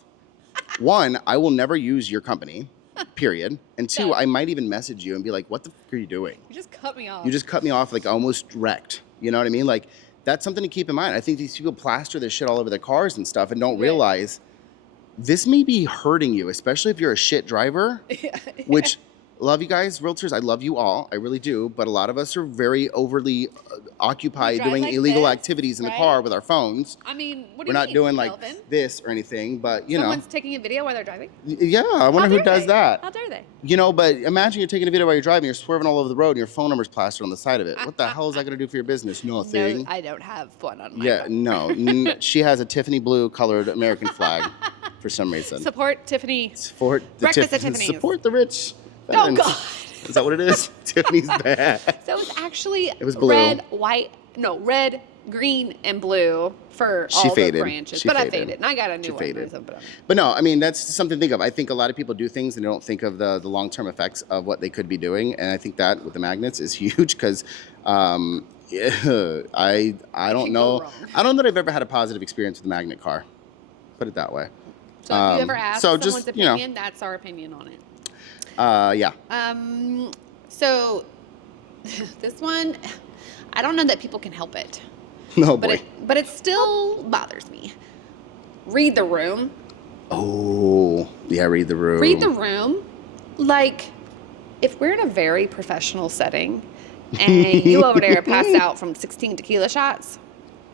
one, I will never use your company, period. And two, I might even message you and be like, what the fuck are you doing? You just cut me off. You just cut me off like almost wrecked. You know what I mean? Like, that's something to keep in mind. I think these people plaster this shit all over their cars and stuff and don't realize this may be hurting you, especially if you're a shit driver, which love you guys, realtors. I love you all. I really do. But a lot of us are very overly occupied drive doing like illegal this, activities in the right? car with our phones. I mean, what do We're you not mean, doing like Melvin? this or anything, but you Someone's taking a video while they're driving? yeah, I wonder who does that. How dare they? You know, but imagine you're taking a video while you're driving, you're swerving all over the road, and your phone number's plastered on the side of it. What the hell is that going to do for your business? Nothing. No, I don't have one on my Yeah, phone. no. She has a Tiffany blue colored American flag for some reason. Support Tiffany. Support the Breakfast at Tiffany's. Support the rich. Oh, God. Is that what it is? Tiffany's bad. So it's actually was blue. red, green, and blue for She all faded. the branches. She but I faded. faded, and I got a new She one. faded. So, But no, I mean, that's something to think of. I think a lot of people do things and they don't think of the long-term effects of what they could be doing. And I think that with the magnets is huge because yeah, I don't Can't know. go wrong. I don't know that I've ever had a positive experience with a magnet car. Put it that way. So if you ever ask so someone's just, you know. opinion, that's our opinion on it. Yeah. So this one, I don't know that people can help it, No but boy. but it still bothers me. Read the room. Oh, yeah, read the room. Read the room. Like, if we're in a very professional setting and you over there passed out from 16 tequila shots,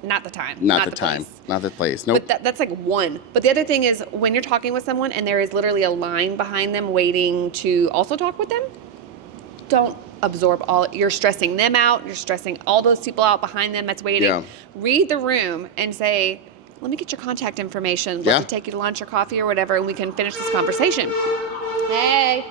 not the time. Not the time. place. Not the place. Nope. But that's like one. But the other thing is when you're talking with someone and there is literally a line behind them waiting to also talk with them, don't absorb all. You're stressing them out. You're stressing all those people out behind them that's waiting. Yeah. Read the room and say, let me get your contact information. Let me take you to lunch or coffee or whatever, and we can finish this conversation. Hey.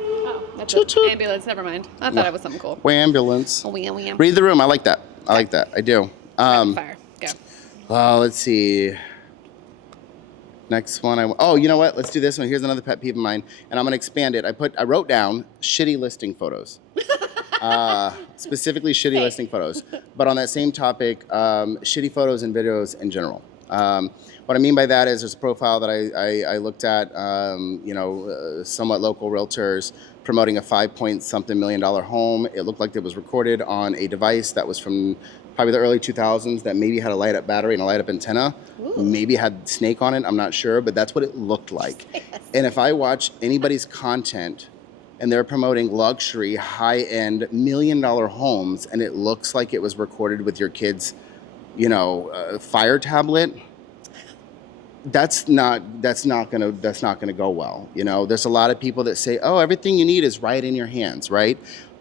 Oh, that's Toot, toot. an ambulance. Never mind. I thought it was something cool. Ambulance. Oh, we Read the room. I like that. I like that. I do. Fire. Go. Let's see. Next one. Oh, you know what? Let's do this one. Here's another pet peeve of mine, and I'm gonna expand it. I wrote down shitty listing photos. Specifically shitty listing photos. But on that same topic, shitty photos and videos in general. What I mean by that is there's a profile that I looked at, somewhat local realtors promoting a $5-point-something million home. It looked like it was recorded on a device that was from probably the early 2000s that maybe had a light-up battery and a light-up antenna. Ooh. Maybe had snake on it, I'm not sure, but that's what it looked like. And if I watch anybody's content and they're promoting luxury, high-end, million-dollar homes, and it looks like it was recorded with your kid's, Fire tablet, that's not gonna go well. There's a lot of people that say, oh, everything you need is right in your hands, right?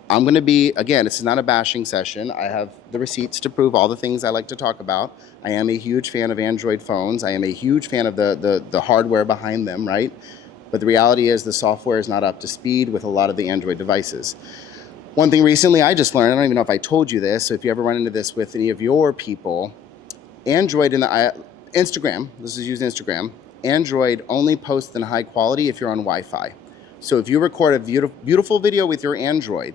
I'm gonna be, again, this is not a bashing session. I have the receipts to prove all the things I like to talk about. I am a huge fan of Android phones. I am a huge fan of the hardware behind them, right? But the reality is the software is not up to speed with a lot of the Android devices. One thing recently I just learned, I don't even know if I told you this, so if you ever run into this with any of your people, Android and Instagram, this is using Instagram, Android only posts in high quality if you're on Wi-Fi. So if you record a beautiful video with your Android,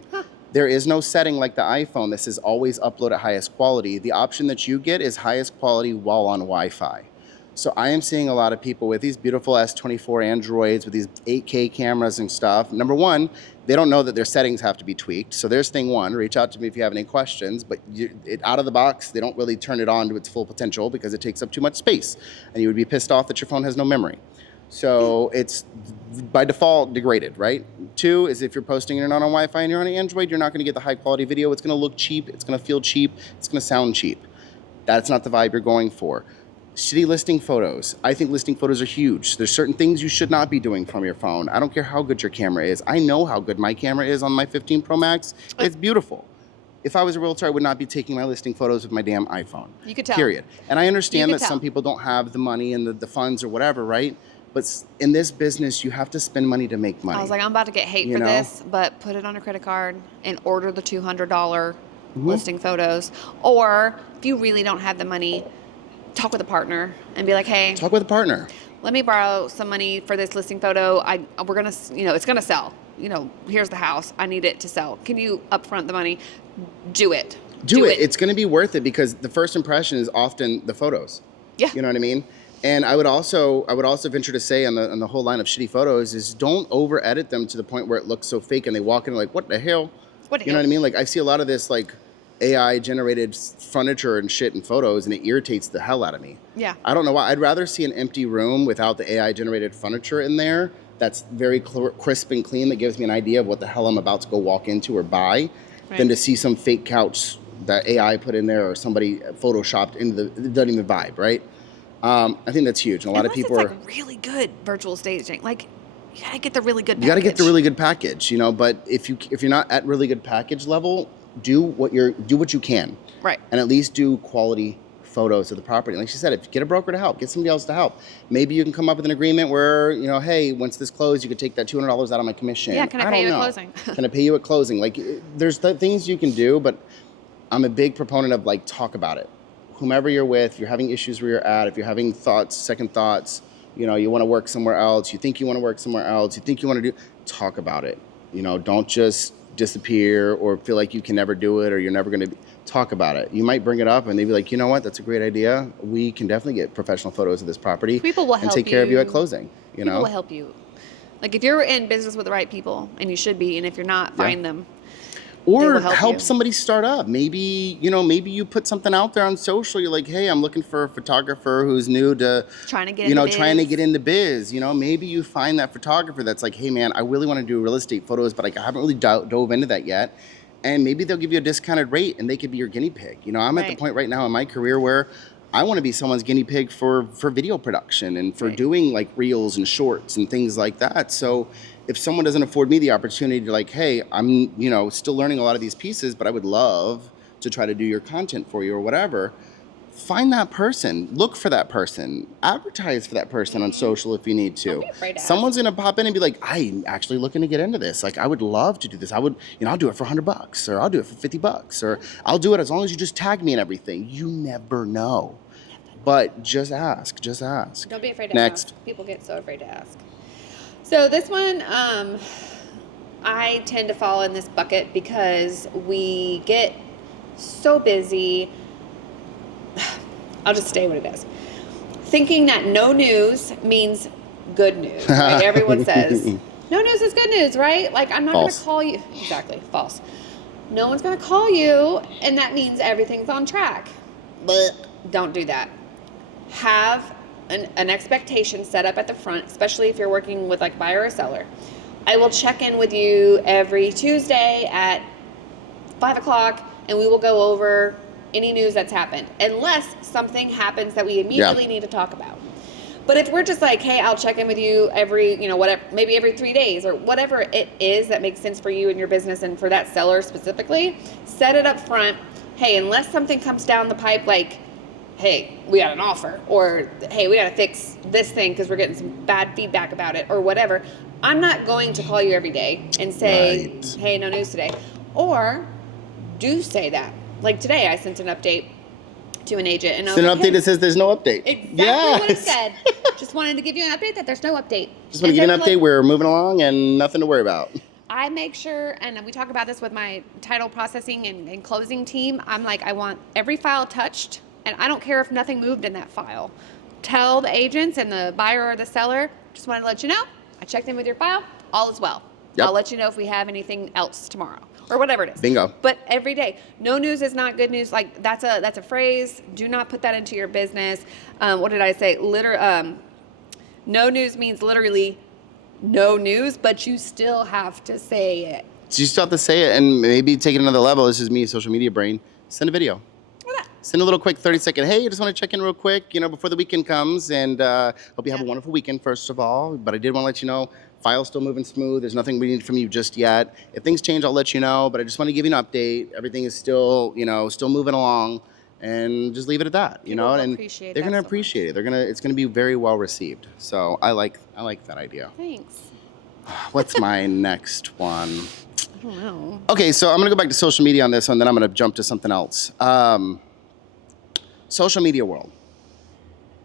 there is no setting like the iPhone that says always upload at highest quality. The option that you get is highest quality while on Wi-Fi. So I am seeing a lot of people with these beautiful S24 Androids with these 8K cameras and stuff. Number one, they don't know that their settings have to be tweaked. So there's thing one, reach out to me if you have any questions, but out of the box, they don't really turn it on to its full potential because it takes up too much space. And you would be pissed off that your phone has no memory. So it's by default degraded, right? Two is if you're posting it on Wi-Fi and you're on an Android, you're not gonna get the high quality video. It's gonna look cheap, it's gonna feel cheap, it's gonna sound cheap. That's not the vibe you're going for. Shitty listing photos. I think listing photos are huge. There's certain things you should not be doing from your phone. I don't care how good your camera is. I know how good my camera is on my 15 Pro Max. It's beautiful. If I was a realtor, I would not be taking my listing photos with my damn iPhone. You could tell. Period. And I understand that tell. some people don't have the money and the funds or whatever, right? But in this business, you have to spend money to make money. I was like, I'm about to get hate for this, but put it on a credit card and order the $200 listing photos. Or if you really don't have the money, talk with a partner and be like, hey, talk with a partner. Let me borrow some money for this listing photo. We're gonna, it's gonna sell. Here's the house. I need it to sell. Can you upfront the money? Do it. Do it. It's going to be worth it because the first impression is often the photos. Yeah. You know what I mean? And I would also venture to say on the whole line of shitty photos is don't over edit them to the point where it looks so fake and they walk in like, what the hell? You know what I mean? Like I see a lot of this like AI generated furniture and shit in photos and it irritates the hell out of me. Yeah. I don't know why. I'd rather see an empty room without the AI generated furniture in there that's very crisp and clean, that gives me an idea of what the hell I'm about to go walk into or buy, than to see some fake couch that AI put in there or somebody photoshopped into it doesn't even vibe, right? I think that's huge. And a lot of people it's like really good virtual staging. Like, you gotta get the really good package. You gotta get the really good package, you know. But if you're not at really good package level, do what you can, right? And at least do quality photos of the property. Like she said, if you get a broker to help, get somebody else to help. Maybe you can come up with an agreement where, you know, hey, once this closed, you could take that $200 out of my commission. Yeah, can I pay you at closing? Can I pay you at closing? Like, there's things you can do, but I'm a big proponent of, like, talk about it. Whomever you're with, if you're having issues where you're at, if you're having second thoughts, you know, you want to work somewhere else, you think you want to work somewhere else, you think you want to talk about it. You know, don't just disappear or feel like you can never do it or you're never going to talk about it. You might bring it up and they'd be like, you know what, that's a great idea. We can definitely get professional photos of this property. People will help and take care of you at closing. People will help you. Like, if you're in business with the right people, and you should be, and if you're not, find them. Or help somebody start up. Maybe you put something out there on social. You're like, hey, I'm looking for a photographer who's new to trying to get into biz. You know, maybe you find that photographer that's like, hey man, I really want to do real estate photos, but like I haven't really dove into that yet. And maybe they'll give you a discounted rate and they could be your guinea pig. You know, I'm at the point right now in my career where I want to be someone's guinea pig for video production and for doing like reels and shorts and things like that. So if someone doesn't afford me the opportunity to, like, hey, I'm, you know, still learning a lot of these pieces, but I would love to try to do your content for you or whatever, find that person, look for that person, advertise for that person on social if you need to. Don't be afraid to Someone's going to pop in and be like, I'm actually looking to get into this. Like, I would love to do this. I would, you know, I'll do it for $100 or I'll do it for $50 or I'll do it as long as you just tag me and everything. You never know. But just ask. Don't be afraid to ask. People get so afraid to ask. So this one, I tend to fall in this bucket because we get so busy. I'll just stay what it is. Thinking that no news means good news, right? Everyone says, no news is good news, right? Like, I'm not going to call you. Exactly, false. No one's going to call you, and that means everything's on track. But don't do that. Have an expectation set up at the front, especially if you're working with like buyer or seller. I will check in with you every Tuesday at 5 o'clock and we will go over any news that's happened, unless something happens that we immediately need to talk about. But if we're just like, hey, I'll check in with you every, you know, whatever, maybe every 3 days or whatever it is that makes sense for you and your business and for that seller specifically, set it up front. Hey, unless something comes down the pipe, like, hey, we got an offer, or hey, we got to fix this thing because we're getting some bad feedback about it, or whatever. I'm not going to call you every day and say, hey, no news today. Or do say that. Like today, I sent an update to an agent. And I was an update that says there's no update. Exactly what it said. Just wanted to give you an update that there's no update. Just want to give you an update. We're moving along and nothing to worry about. I make sure, and we talk about this with my title processing and closing team, I'm like, I want every file touched. And I don't care if nothing moved in that file. Tell the agents and the buyer or the seller, just wanted to let you know, I checked in with your file, all is well. Yep. I'll let you know if we have anything else tomorrow or whatever it is. Bingo. But every day, no news is not good news. Like that's a phrase. Do not put that into your business. What did I say? No news means literally no news, but you still have to say it. So you still have to say it, and maybe take it another level. This is me, social media brain. Send a video. Send a little quick 30-second, hey, I just want to check in real quick, you know, before the weekend comes, and hope you have a wonderful weekend, first of all. But I did want to let you know, file's still moving smooth. There's nothing we need from you just yet. If things change, I'll let you know, but I just want to give you an update. Everything is still, you know, still moving along, and just leave it at that, you know. And they're going to appreciate it. It's going to be very well received. So I like that idea. Thanks. What's my next one? I don't know. Okay, so I'm going to go back to social media on this one, then I'm going to jump to something else. Social media world.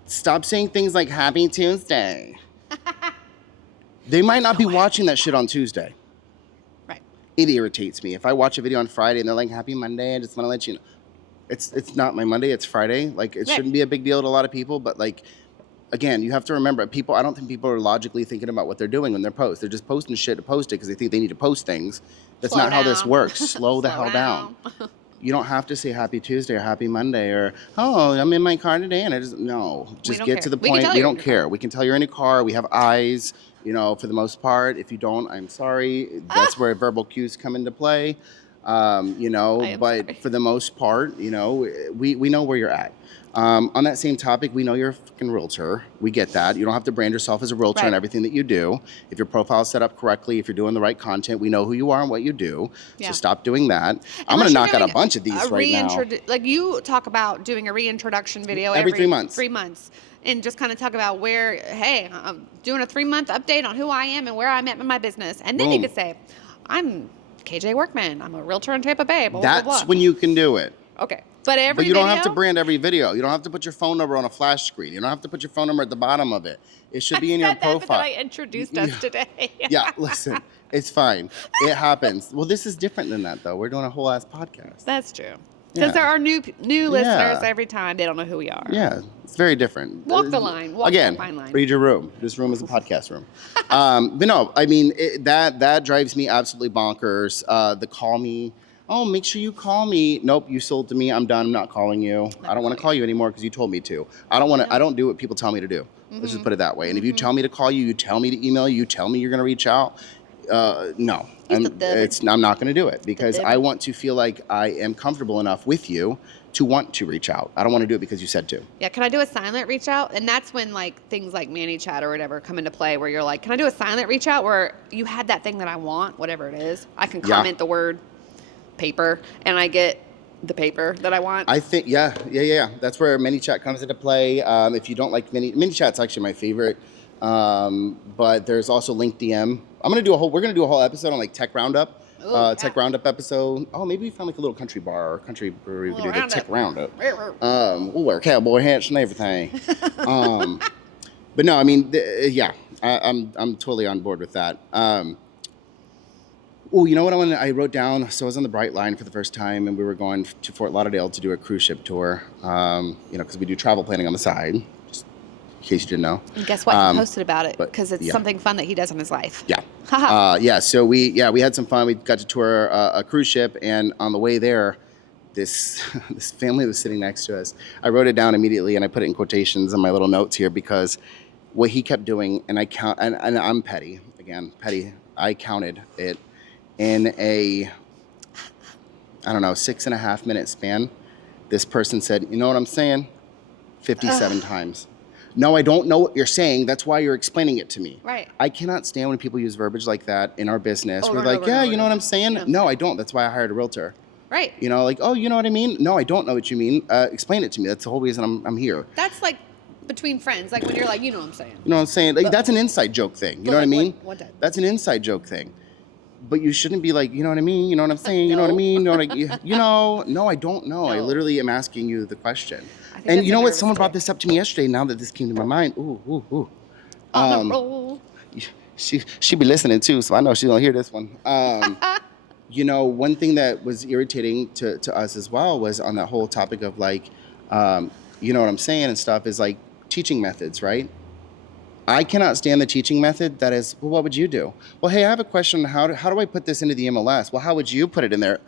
Stop saying things like Happy Tuesday. They might not be watching that shit on Tuesday. Right. It irritates me. If I watch a video on Friday and they're like, Happy Monday, I just want to let you know. It's not my Monday, it's Friday. Like, it shouldn't be a big deal to a lot of people, but like, again, you have to remember, I don't think people are logically thinking about what they're doing when they're They're just posting shit to post it because they think they need to post things. That's not how this works. Slow the hell down. You don't have to say Happy Tuesday or Happy Monday or, oh, I'm in my car today and just get to the point. We don't care. We can tell you're in a car. We have eyes. For the most part. If you don't, I'm sorry. That's where verbal cues come into play. But sorry. for the most part, we know where you're at. On that same topic, we know you're a fucking realtor. We get that. You don't have to brand yourself as a realtor in everything that you do. If your profile is set up correctly, if you're doing the right content, we know who you are and what you do. Yeah. So stop doing that. I'm going to knock out a bunch of these right now. Like you talk about doing a reintroduction video every 3 months. 3 months. And just kind of talk about hey, I'm doing a 3-month update on who I am and where I'm at in my business. And then you could say, I'm KJ Workman. I'm a realtor in Tampa Bay. Blah, That's blah, blah. when you can do it. Okay. But you don't have to brand every video. You don't have to put your phone number on a flash screen. You don't have to put your phone number at the bottom of it. It should be in your profile. But then I introduced us today. Yeah, listen, it's fine. It happens. Well, this is different than that, though. We're doing a whole ass podcast. That's true. Because there are new listeners every time. They don't know who we are. Yeah, it's very different. Walk the line. Walk the fine line. Read your room. This room is a podcast room. But no, I mean, that drives me absolutely bonkers. The call me. Oh, make sure you call me. Nope, you sold to me. I'm done. I'm not calling you. I don't want to call you anymore because you told me to. I don't do what people tell me to do. Let's just put it that way. And if you tell me to call you, you tell me to email you, tell me you're going to reach out. No, I'm not going to do it because I want to feel like I am comfortable enough with you to want to reach out. I don't want to do it because you said to. Yeah, can I do a silent reach out? And that's when like things like Manny Chat or whatever come into play where you're like, can I do a silent reach out where you had that thing that I want, whatever it is. I can comment the word paper and I get the paper that I want. I think, yeah. That's where Mini Chat comes into play. If you don't like Mini Chat's actually my favorite. But there's also Link DM. We're going to do a whole episode on like Tech Roundup. Tech Roundup episode. Oh, maybe we found like a little country bar or country brewery. We could do the Tech Roundup. We'll wear cowboy hats and everything. But no, I mean, I'm totally on board with that. Oh, you know what I wrote down? So I was on the Bright Line for the first time, and we were going to Fort Lauderdale to do a cruise ship tour. Because we do travel planning on the side, just in case you didn't know. And guess what? He posted about it because it's something fun that he does in his life. Yeah. So we had some fun. We got to tour a cruise ship, and on the way there, this family was sitting next to us. I wrote it down immediately, and I put it in quotations in my little notes here because what he kept doing, and I'm petty. I counted it. In a, 6.5 minute span, this person said, you know what I'm saying? 57 times. No, I don't know what you're saying. That's why you're explaining it to me. Right. I cannot stand when people use verbiage like that in our business. We're like, you know what I'm saying? No, I don't. That's why I hired a realtor. Right. Like, oh, you know what I mean? No, I don't know what you mean. Explain it to me. That's the whole reason I'm here. That's like between friends. Like when you're like, you know what I'm saying. You know what I'm saying? Like, that's an inside joke thing. You know what I mean? What that's an inside joke thing. But you shouldn't be like, you know what I mean? You know what I'm saying? You know what I mean? No, I don't know. I literally am asking you the question. And you know what? Someone brought this up to me yesterday. Now that this came to my mind. Ooh. She be listening too, so I know she's gonna hear this one. One thing that was irritating to us as well was on that whole topic of like, you know what I'm saying and stuff is like teaching methods, right? I cannot stand the teaching method that is, well, what would you do? Well, hey, I have a question. How do I put this into the MLS? Well, how would you put it in there?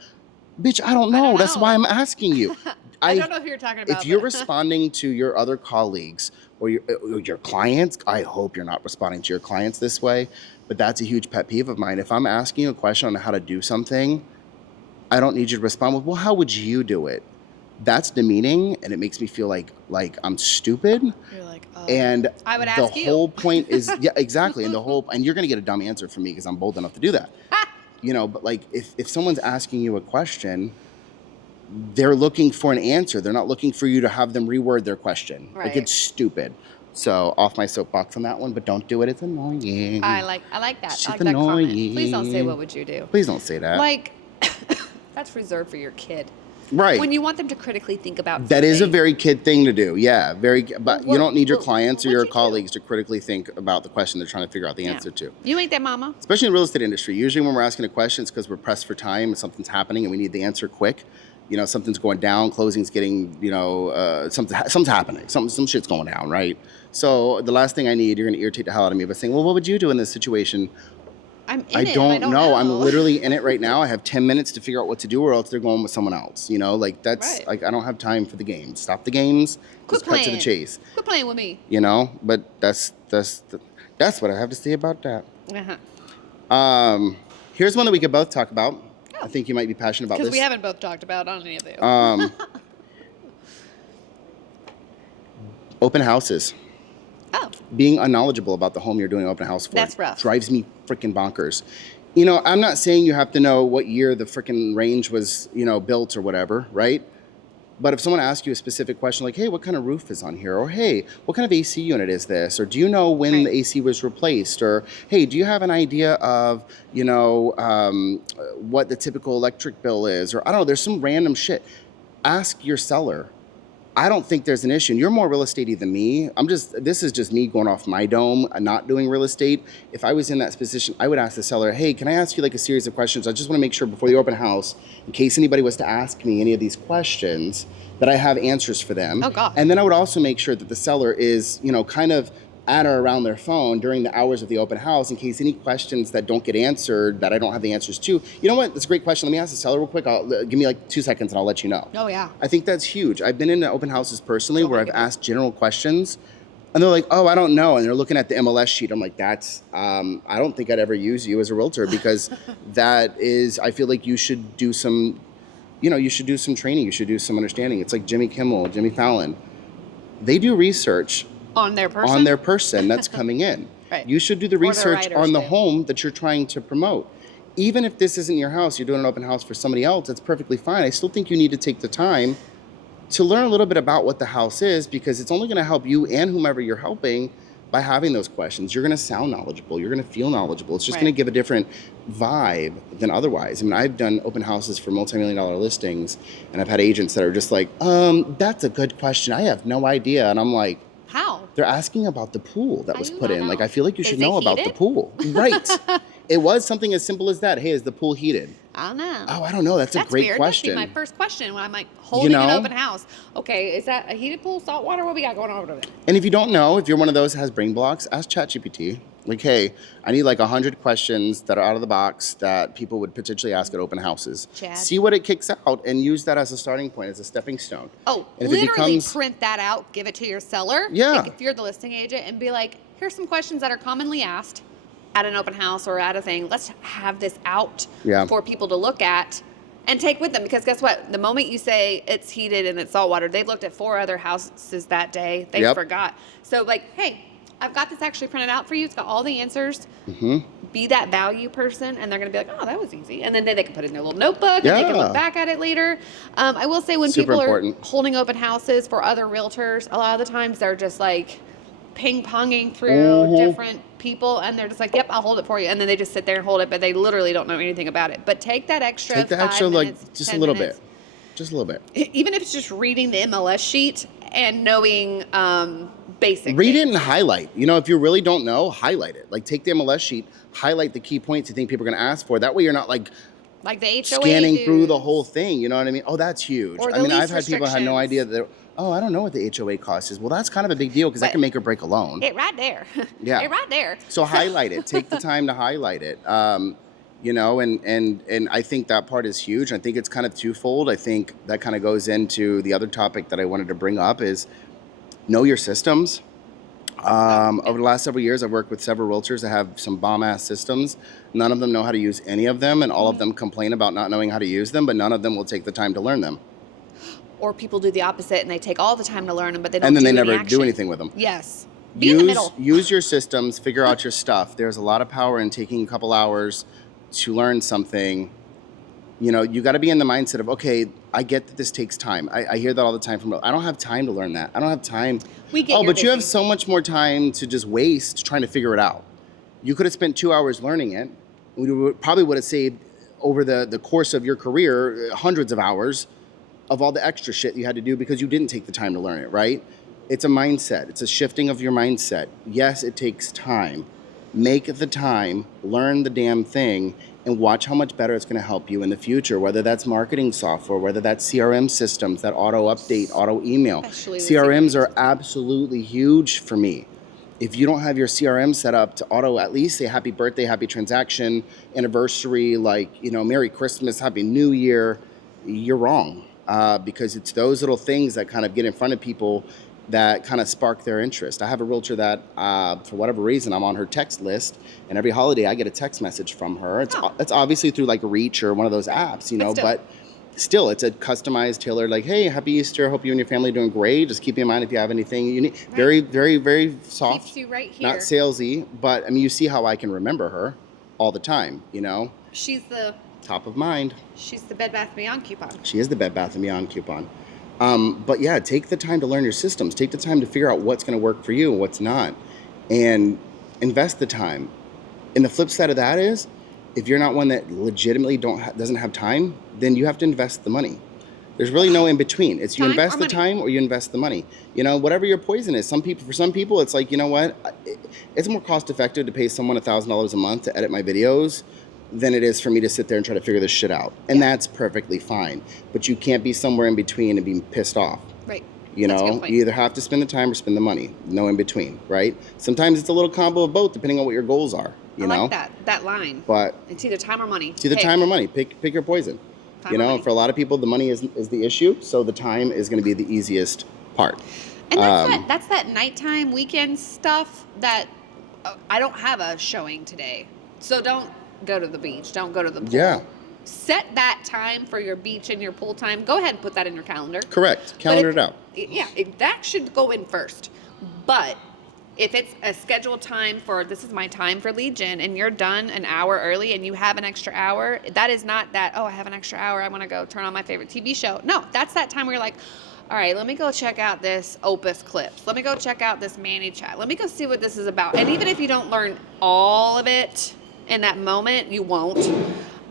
Bitch, I don't know. That's why I'm asking you. I don't know who you're talking about. If you're responding to your other colleagues or your clients, I hope you're not responding to your clients this way, but that's a huge pet peeve of mine. If I'm asking you a question on how to do something, I don't need you to respond with, well, how would you do it? That's demeaning, and it makes me feel like I'm stupid. You're like, oh. And I would ask you. The whole point is, yeah, exactly. And you're going to get a dumb answer from me because I'm bold enough to do that. But like if someone's asking you a question, they're looking for an answer. They're not looking for you to have them reword their question. Right. Like, it's stupid. So off my soapbox on that one, but don't do it. It's annoying. I like that. It's I like annoying. that comment. Please don't say what would you do. Please don't say that. Like that's reserved for your kid. Right. When you want them to critically think about that is a very kid thing to do. Yeah, but you don't need your clients or your colleagues to critically think about the question they're trying to figure out the answer to. You ain't that mama. Especially in the real estate industry. Usually when we're asking a question, it's because we're pressed for time and something's happening and we need the answer quick. Something's going down, closing's getting, something's happening. Some shit's going down, right? So the last thing I need, you're going to irritate the hell out of me by saying, well, what would you do in this situation? I don't know. I'm literally in it right now. I have 10 minutes to figure out what to do, or else they're going with someone else. That's right. Like, I don't have time for the games. Stop the games. Just cut to the chase. Quit playing with me. But that's That's what I have to say about that. Uh-huh. Here's one that we could both talk about. Oh. I think you might be passionate about this. Because we haven't both talked about on any of these. Open houses. Oh. Being unknowledgeable about the home you're doing an open house for. That's rough. Drives me freaking bonkers. You know, I'm not saying you have to know what year the freaking range was, you know, built or whatever, right? But if someone asks you a specific question like, hey, what kind of roof is on here? Or, hey, what kind of AC unit is this? Or do you know when the AC was replaced? Or, hey, do you have an idea of, you know, what the typical electric bill is? Or, I don't know, there's some random shit. Ask your seller. I don't think there's an issue. And you're more real estatey than me. This is just me going off my dome and not doing real estate. If I was in that position, I would ask the seller, hey, can I ask you like a series of questions? I just want to make sure before the open house, in case anybody was to ask me any of these questions, that I have answers for them. Oh, God. And then I would also make sure that the seller is, you know, kind of at or around their phone during the hours of the open house in case any questions that don't get answered that I don't have the answers to. You know what? That's a great question. Let me ask the seller real quick. Give me like 2 seconds and I'll let you know. Oh, yeah. I think that's huge. I've been in open houses personally where I've asked general questions and they're like, oh, I don't know. And they're looking at the MLS sheet. I'm like, I don't think I'd ever use you as a realtor because I feel like you should do some, you know, you should do some training. You should do some understanding. It's like Jimmy Kimmel, Jimmy Fallon. They do research on their person? On their person that's coming in. Right. You should do the research on the home that you're trying to promote. Even if this isn't your house, you're doing an open house for somebody else, that's perfectly fine. I still think you need to take the time to learn a little bit about what the house is because it's only going to help you and whomever you're helping by having those questions. You're going to sound knowledgeable. You're going to feel knowledgeable. It's just going to give a different vibe than otherwise. I mean, I've done open houses for multi-million-dollar listings, and I've had agents that are just like, that's a good question. I have no idea. And I'm like, how? They're asking about the pool that was put in. Know? Like, I feel like you should know heated? about the pool. Right. It was something as simple as that. Hey, is the pool heated? I don't know. Oh, I don't know. That's a great weird. question. That'd be my first question when I'm like holding an open house. Okay, is that a heated pool, salt water? What we got going on over there? And if you don't know, if you're one of those that has brain blocks, ask ChatGPT. Like, hey, I need like 100 questions that are out of the box that people would potentially ask at open houses. Chad. See what it kicks out and use that as a starting point, as a stepping stone. Oh, and literally print that out, give it to your seller. Yeah. Like if you're the listing agent and be like, here's some questions that are commonly asked at an open house or at a thing. Let's have this out for people to look at and take with them. Because guess what? The moment you say it's heated and it's saltwater, they've looked at 4 other houses that day. They forgot. So like, hey, I've got this actually printed out for you. It's got all the answers. Mm-hmm. Be that value person, and they're going to be like, oh, that was easy. And then they can put it in their little notebook, and they can look back at it later. I will say when people are holding open houses for other realtors, a lot of the times they're just like ping-ponging through different people, and they're just like, yep, I'll hold it for you. And then they just sit there and hold it, but they literally don't know anything about it. But take that extra 5 minutes, like, just a little minutes. bit. Just a little bit. Even if it's just reading the MLS sheet and knowing basic Read things. it and highlight. You know, if you really don't know, highlight it. Like, take the MLS sheet, highlight the key points you think people are going to ask for. That way you're not like the HOA scanning through the whole thing. You know what I mean? Oh, that's huge. Or the I mean, lease I've had people who had no idea that, I don't know what the HOA cost is. Well, that's kind of a big deal because that can make or break a loan. It right there. Yeah. It right there. So highlight it. Take the time to highlight it. You know, and I think that part is huge. I think it's kind of twofold. I think that kind of goes into the other topic that I wanted to bring up is know your systems. Over the last several years, I've worked with several realtors that have some bomb-ass systems. None of them know how to use any of them, and all of them complain about not knowing how to use them, but none of them will take the time to learn them. Or people do the opposite, and they take all the time to learn them, but they don't and then do they any never action. do anything with them. Yes. Be in the middle. Use your systems, figure out your stuff. There's a lot of power in taking a couple hours to learn something. You know, you got to be in the mindset of, okay, I get that this takes time. I hear that all the time from, I don't have time to learn that. I don't have time. But you have so much more time to just waste trying to figure it out. You could have spent 2 hours learning it. We probably would have saved over the course of your career hundreds of hours of all the extra shit you had to do because you didn't take the time to learn it, right? It's a mindset. It's a shifting of your mindset. Yes, it takes time. Make the time, learn the damn thing, and watch how much better it's going to help you in the future, whether that's marketing software, whether that's CRM systems that auto-update, auto-email. CRMs are absolutely huge for me. If you don't have your CRM set up to auto at least say happy birthday, happy transaction, anniversary, like, you know, Merry Christmas, Happy New Year, you're wrong. Because it's those little things that kind of get in front of people that kind of spark their interest. I have a realtor that, for whatever reason, I'm on her text list, and every holiday I get a text message from her. It's obviously through like Reach or one of those apps, you know, but still, it's a customized, tailored, like, hey, happy Easter. Hope you and your family are doing great. Just keep in mind if you have anything you need. Right. Very, very, very soft. Keeps you right here. Not salesy, but I mean, you see how I can remember her all the time, you know? She's the top of mind. She's the Bed Bath & Beyond coupon. She is the Bed Bath & Beyond coupon. But yeah, take the time to learn your systems. Take the time to figure out what's going to work for you and what's not. And invest the time. And the flip side of that is, if you're not one that legitimately doesn't have time, then you have to invest the money. There's really no in between. It's you invest the time or you invest the money. You know, whatever your poison is. For some people, it's like, you know what? It's more cost effective to pay someone $1,000 a month to edit my videos than it is for me to sit there and try to figure this shit out. And that's perfectly fine. But you can't be somewhere in between and be pissed off. Right. You know, you either have to spend the time or spend the money. No in between, right? Sometimes it's a little combo of both, depending on what your goals are. You know? Like that line. But it's either time or money. It's either time or money. Pick your poison. You know, for a lot of people, the money is the issue. So the time is going to be the easiest part. And that's that nighttime weekend stuff that I don't have a showing today. So don't go to the beach. Don't go to the pool. Yeah. Set that time for your beach and your pool time. Go ahead and put that in your calendar. Correct. Calendar it out. Yeah, that should go in first. But if it's a scheduled time for, this is my time for lead gen, and you're done an hour early and you have an extra hour, that is not that, oh, I have an extra hour, I want to go turn on my favorite TV show. No, that's that time where you're like, all right, let me go check out this Opus Clips. Let me go check out this Manny Chat. Let me go see what this is about. And even if you don't learn all of it in that moment, you won't.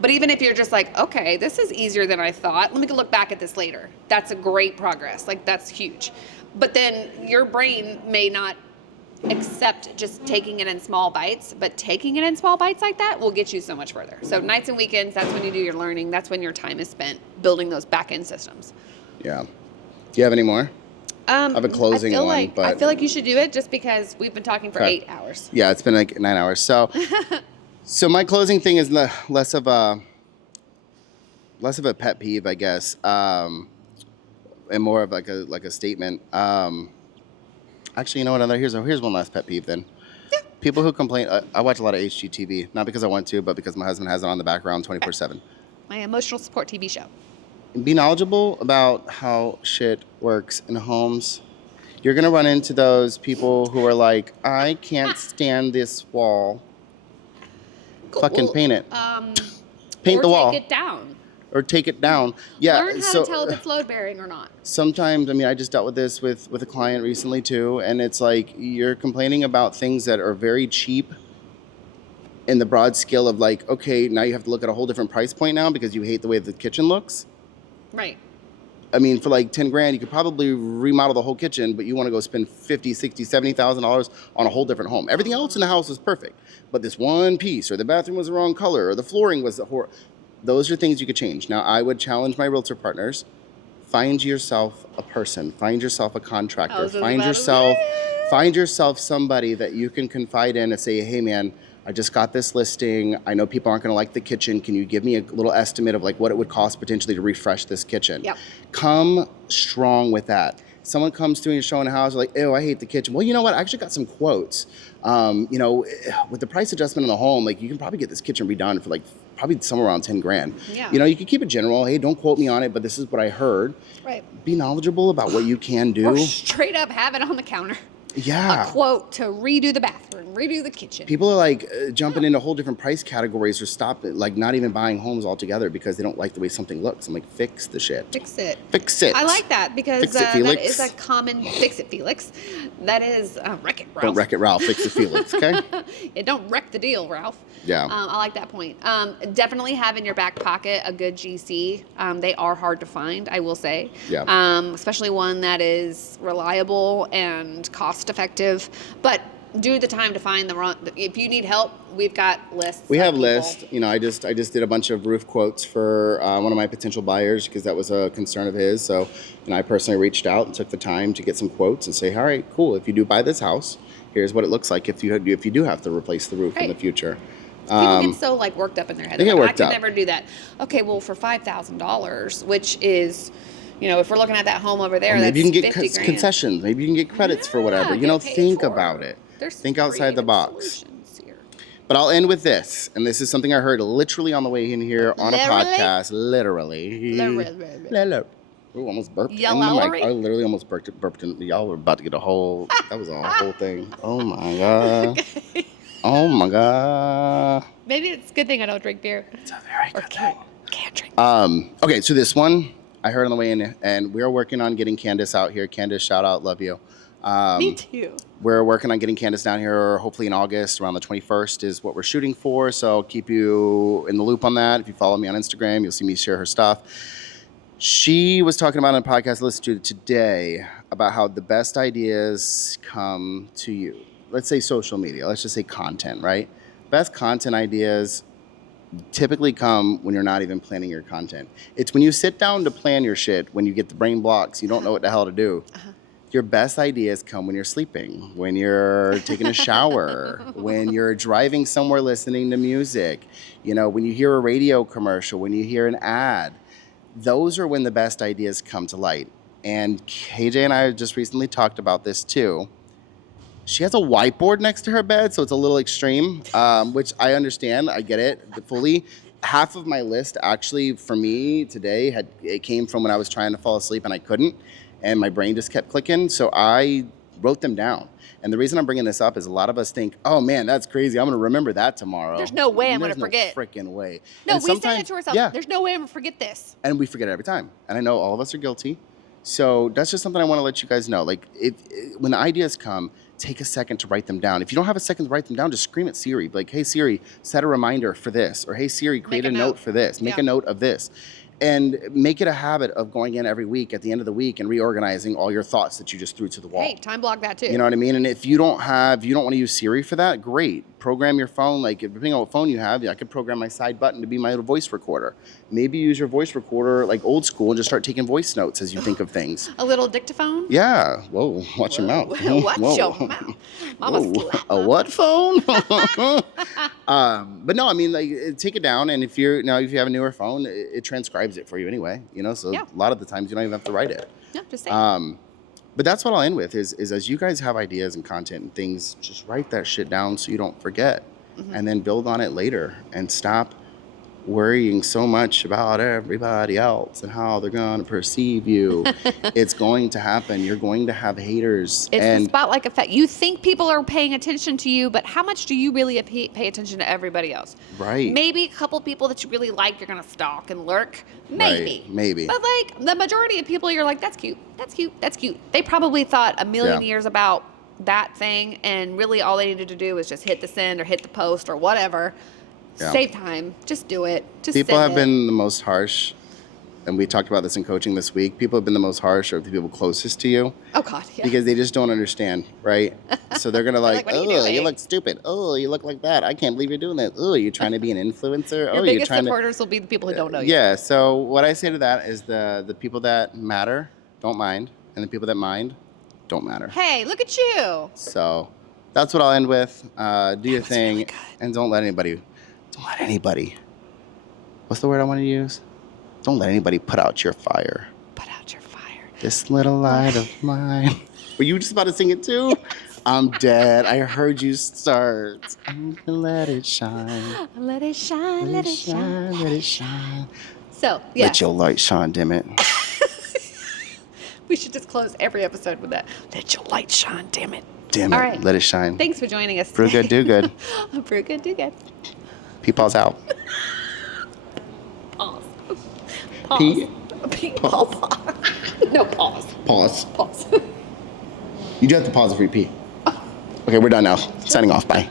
But even if you're just like, okay, this is easier than I thought. Let me go look back at this later. That's a great progress. Like, that's huge. But then your brain may not accept just taking it in small bites, but taking it in small bites like that will get you so much further. So nights and weekends, that's when you do your learning. That's when your time is spent building those back-end systems. Yeah. Do you have any more? I have a closing one, but I feel like you should do it just because we've been talking for 8 hours. Yeah, it's been like 9 hours. So so my closing thing is less of a pet peeve, I guess, and more of like a statement. Actually, you know what? Here's one last pet peeve then. Yeah. People who complain. I watch a lot of HGTV, not because I want to, but because my husband has it on the background 24/7. My emotional support TV show. Be knowledgeable about how shit works in homes. You're gonna run into those people who are like, I can't stand this wall. Cool. Fucking paint it. Paint the wall. Take it down. Or take it down. Yeah. Learn how to tell if it's load bearing or not. Sometimes, I mean, I just dealt with this with a client recently too, and it's like you're complaining about things that are very cheap in the broad scale of like, okay, now you have to look at a whole different price point now because you hate the way the kitchen looks. Right. I mean, for like 10 grand, you could probably remodel the whole kitchen, but you want to go spend $50,000, $60,000, $70,000 on a whole different home. Everything else in the house is perfect, but this one piece, or the bathroom was the wrong color, or the flooring was those are things you could change. Now, I would challenge my realtor partners, find yourself a person, find yourself a contractor, find yourself somebody that you can confide in and say, hey man, I just got this listing. I know people aren't going to like the kitchen. Can you give me a little estimate of like what it would cost potentially to refresh this kitchen? Yep. Come strong with that. Someone comes to you and showing a house, like, ew, I hate the kitchen. Well, you know what? I actually got some quotes. You know, with the price adjustment in the home, like you can probably get this kitchen redone for like probably somewhere around 10 grand. Yeah. You know, you can keep it general. Hey, don't quote me on it, but this is what I heard. Right. Be knowledgeable about what you can do. Or straight up have it on the counter. Yeah. A quote to redo the bathroom, redo the kitchen. People are like jumping into whole different price categories or like not even buying homes altogether because they don't like the way something looks. I'm like, fix the shit. Fix it. Fix it. I like that because that is a common, fix it, Felix. That is, wreck it, Ralph. Don't wreck it, Ralph. Fix it, Felix, okay? Yeah, don't wreck the deal, Ralph. Yeah. I like that point. Definitely have in your back pocket a good GC. They are hard to find, I will say. Yeah. Especially one that is reliable and cost effective. But do the time to find if you need help, we've got lists. We have lists. You know, I just did a bunch of roof quotes for one of my potential buyers because that was a concern of his. So, and I personally reached out and took the time to get some quotes and say, all right, cool. If you do buy this house, here's what it looks like if you do have to replace the roof in the future. People get so like worked up in their head. They get worked I up. could never do that. Okay, well for $5,000, which is, You know, if we're looking at that home over there, Or maybe you that's can get 50 grand. concessions. Maybe you can get credits for whatever. You know, think about it. Think outside the box. Here. But I'll end with this, and this is something I heard literally on the way in here on a podcast. Literally. Ooh, almost burped in the mic. I literally almost burped in. Y'all were about to get a whole. That was a whole thing. Oh my god. Okay. Oh my god. Maybe it's a good thing I don't drink beer. It's a very good thing. Can't drink. Okay, so this one I heard on the way in, and we're working on getting Candace out here. Candace, shout out, love you. Me too. We're working on getting Candace down here, hopefully in August, around the 21st is what we're shooting for. So I'll keep you in the loop on that. If you follow me on Instagram, you'll see me share her stuff. She was talking about on a podcast I listened to today about how the best ideas come to you. Let's say social media. Let's just say content, right? Best content ideas typically come when you're not even planning your content. It's when you sit down to plan your shit, when you get the brain blocks, you don't know what the hell to do. Your best ideas come when you're sleeping, when you're taking a shower, when you're driving somewhere listening to music, you know, when you hear a radio commercial, when you hear an ad. Those are when the best ideas come to light. And KJ and I just recently talked about this too. She has a whiteboard next to her bed, so it's a little extreme, which I understand. I get it fully. Half of my list actually for me today it came from when I was trying to fall asleep and I couldn't, and my brain just kept clicking. So I wrote them down. And the reason I'm bringing this up is a lot of us think, oh man, that's crazy. I'm going to remember that tomorrow. There's no way I'm going to forget. There's no freaking way. No, and we say it to ourselves. Yeah. There's no way I'm going to forget this. And we forget it every time. And I know all of us are guilty. So that's just something I want to let you guys know. Like, when the ideas come, take a second to write them down. If you don't have a second to write them down, just scream at Siri. Like, hey, Siri, set a reminder for this. Or, hey, Siri, create a note for this. Make a note of this. And make it a habit of going in every week at the end of the week and reorganizing all your thoughts that you just threw to the wall. Hey, time block that too. You know what I mean? And if you don't want to use Siri for that, great. Program your phone. Like, depending on what phone you have, I could program my side button to be my little voice recorder. Maybe use your voice recorder like old school and just start taking voice notes as you think of things. A little dictaphone? Yeah. Whoa, watch your mouth. Watch your mouth. Mama's a what phone? But no, I mean, like, take it down, and if you have a newer phone, it transcribes it for you anyway. You know, so a lot of the times you don't even have to write it. Yeah, just saying. But that's what I'll end with is as you guys have ideas and content and things, just write that shit down so you don't forget, and then build on it later and stop worrying so much about everybody else and how they're going to perceive you. It's going to happen. You're going to have haters. It's the spotlight effect. You think people are paying attention to you, but how much do you really pay attention to everybody else? Right. Maybe a couple people that you really like, you're going to stalk and lurk. Maybe. Right. Maybe. But like the majority of people, you're like, that's cute. That's cute. That's cute. They probably thought a million years about that thing, and really all they needed to do was just hit the send or hit the post or whatever. Yeah. Save time. Just do it. Just people have been the most harsh, and we talked about this in coaching this week. People have been the most harsh are the people closest to you. Oh God, yeah. Because they just don't understand, right? So they're gonna like, oh, you look stupid. Oh, you look like that. I can't believe you're doing that. Oh, you're trying to be an influencer. Your biggest supporters will be the people who don't know you. Yeah. So what I say to that is the people that matter don't mind, and the people that mind don't matter. Hey, look at you. So that's what I'll end with. Do your thing, really and don't let anybody. What's the word I want to use? Don't let anybody put out your fire. Put out your fire. This little light of mine. Were you just about to sing it too? I'm dead. I heard you start. I'm gonna let it shine. Let it shine. Let it shine. Let it shine. So, yeah. Let your light shine, damn it. We should just close every episode with that. Let your light shine, damn it. Damn it. All right. Let it shine. Thanks for joining us. Brew good, do good. Brew good, do good. Peepaw's out. Pause. Pause. No, pause. Pause. You do have to pause if you pee. Okay, we're done now. Signing off. Bye.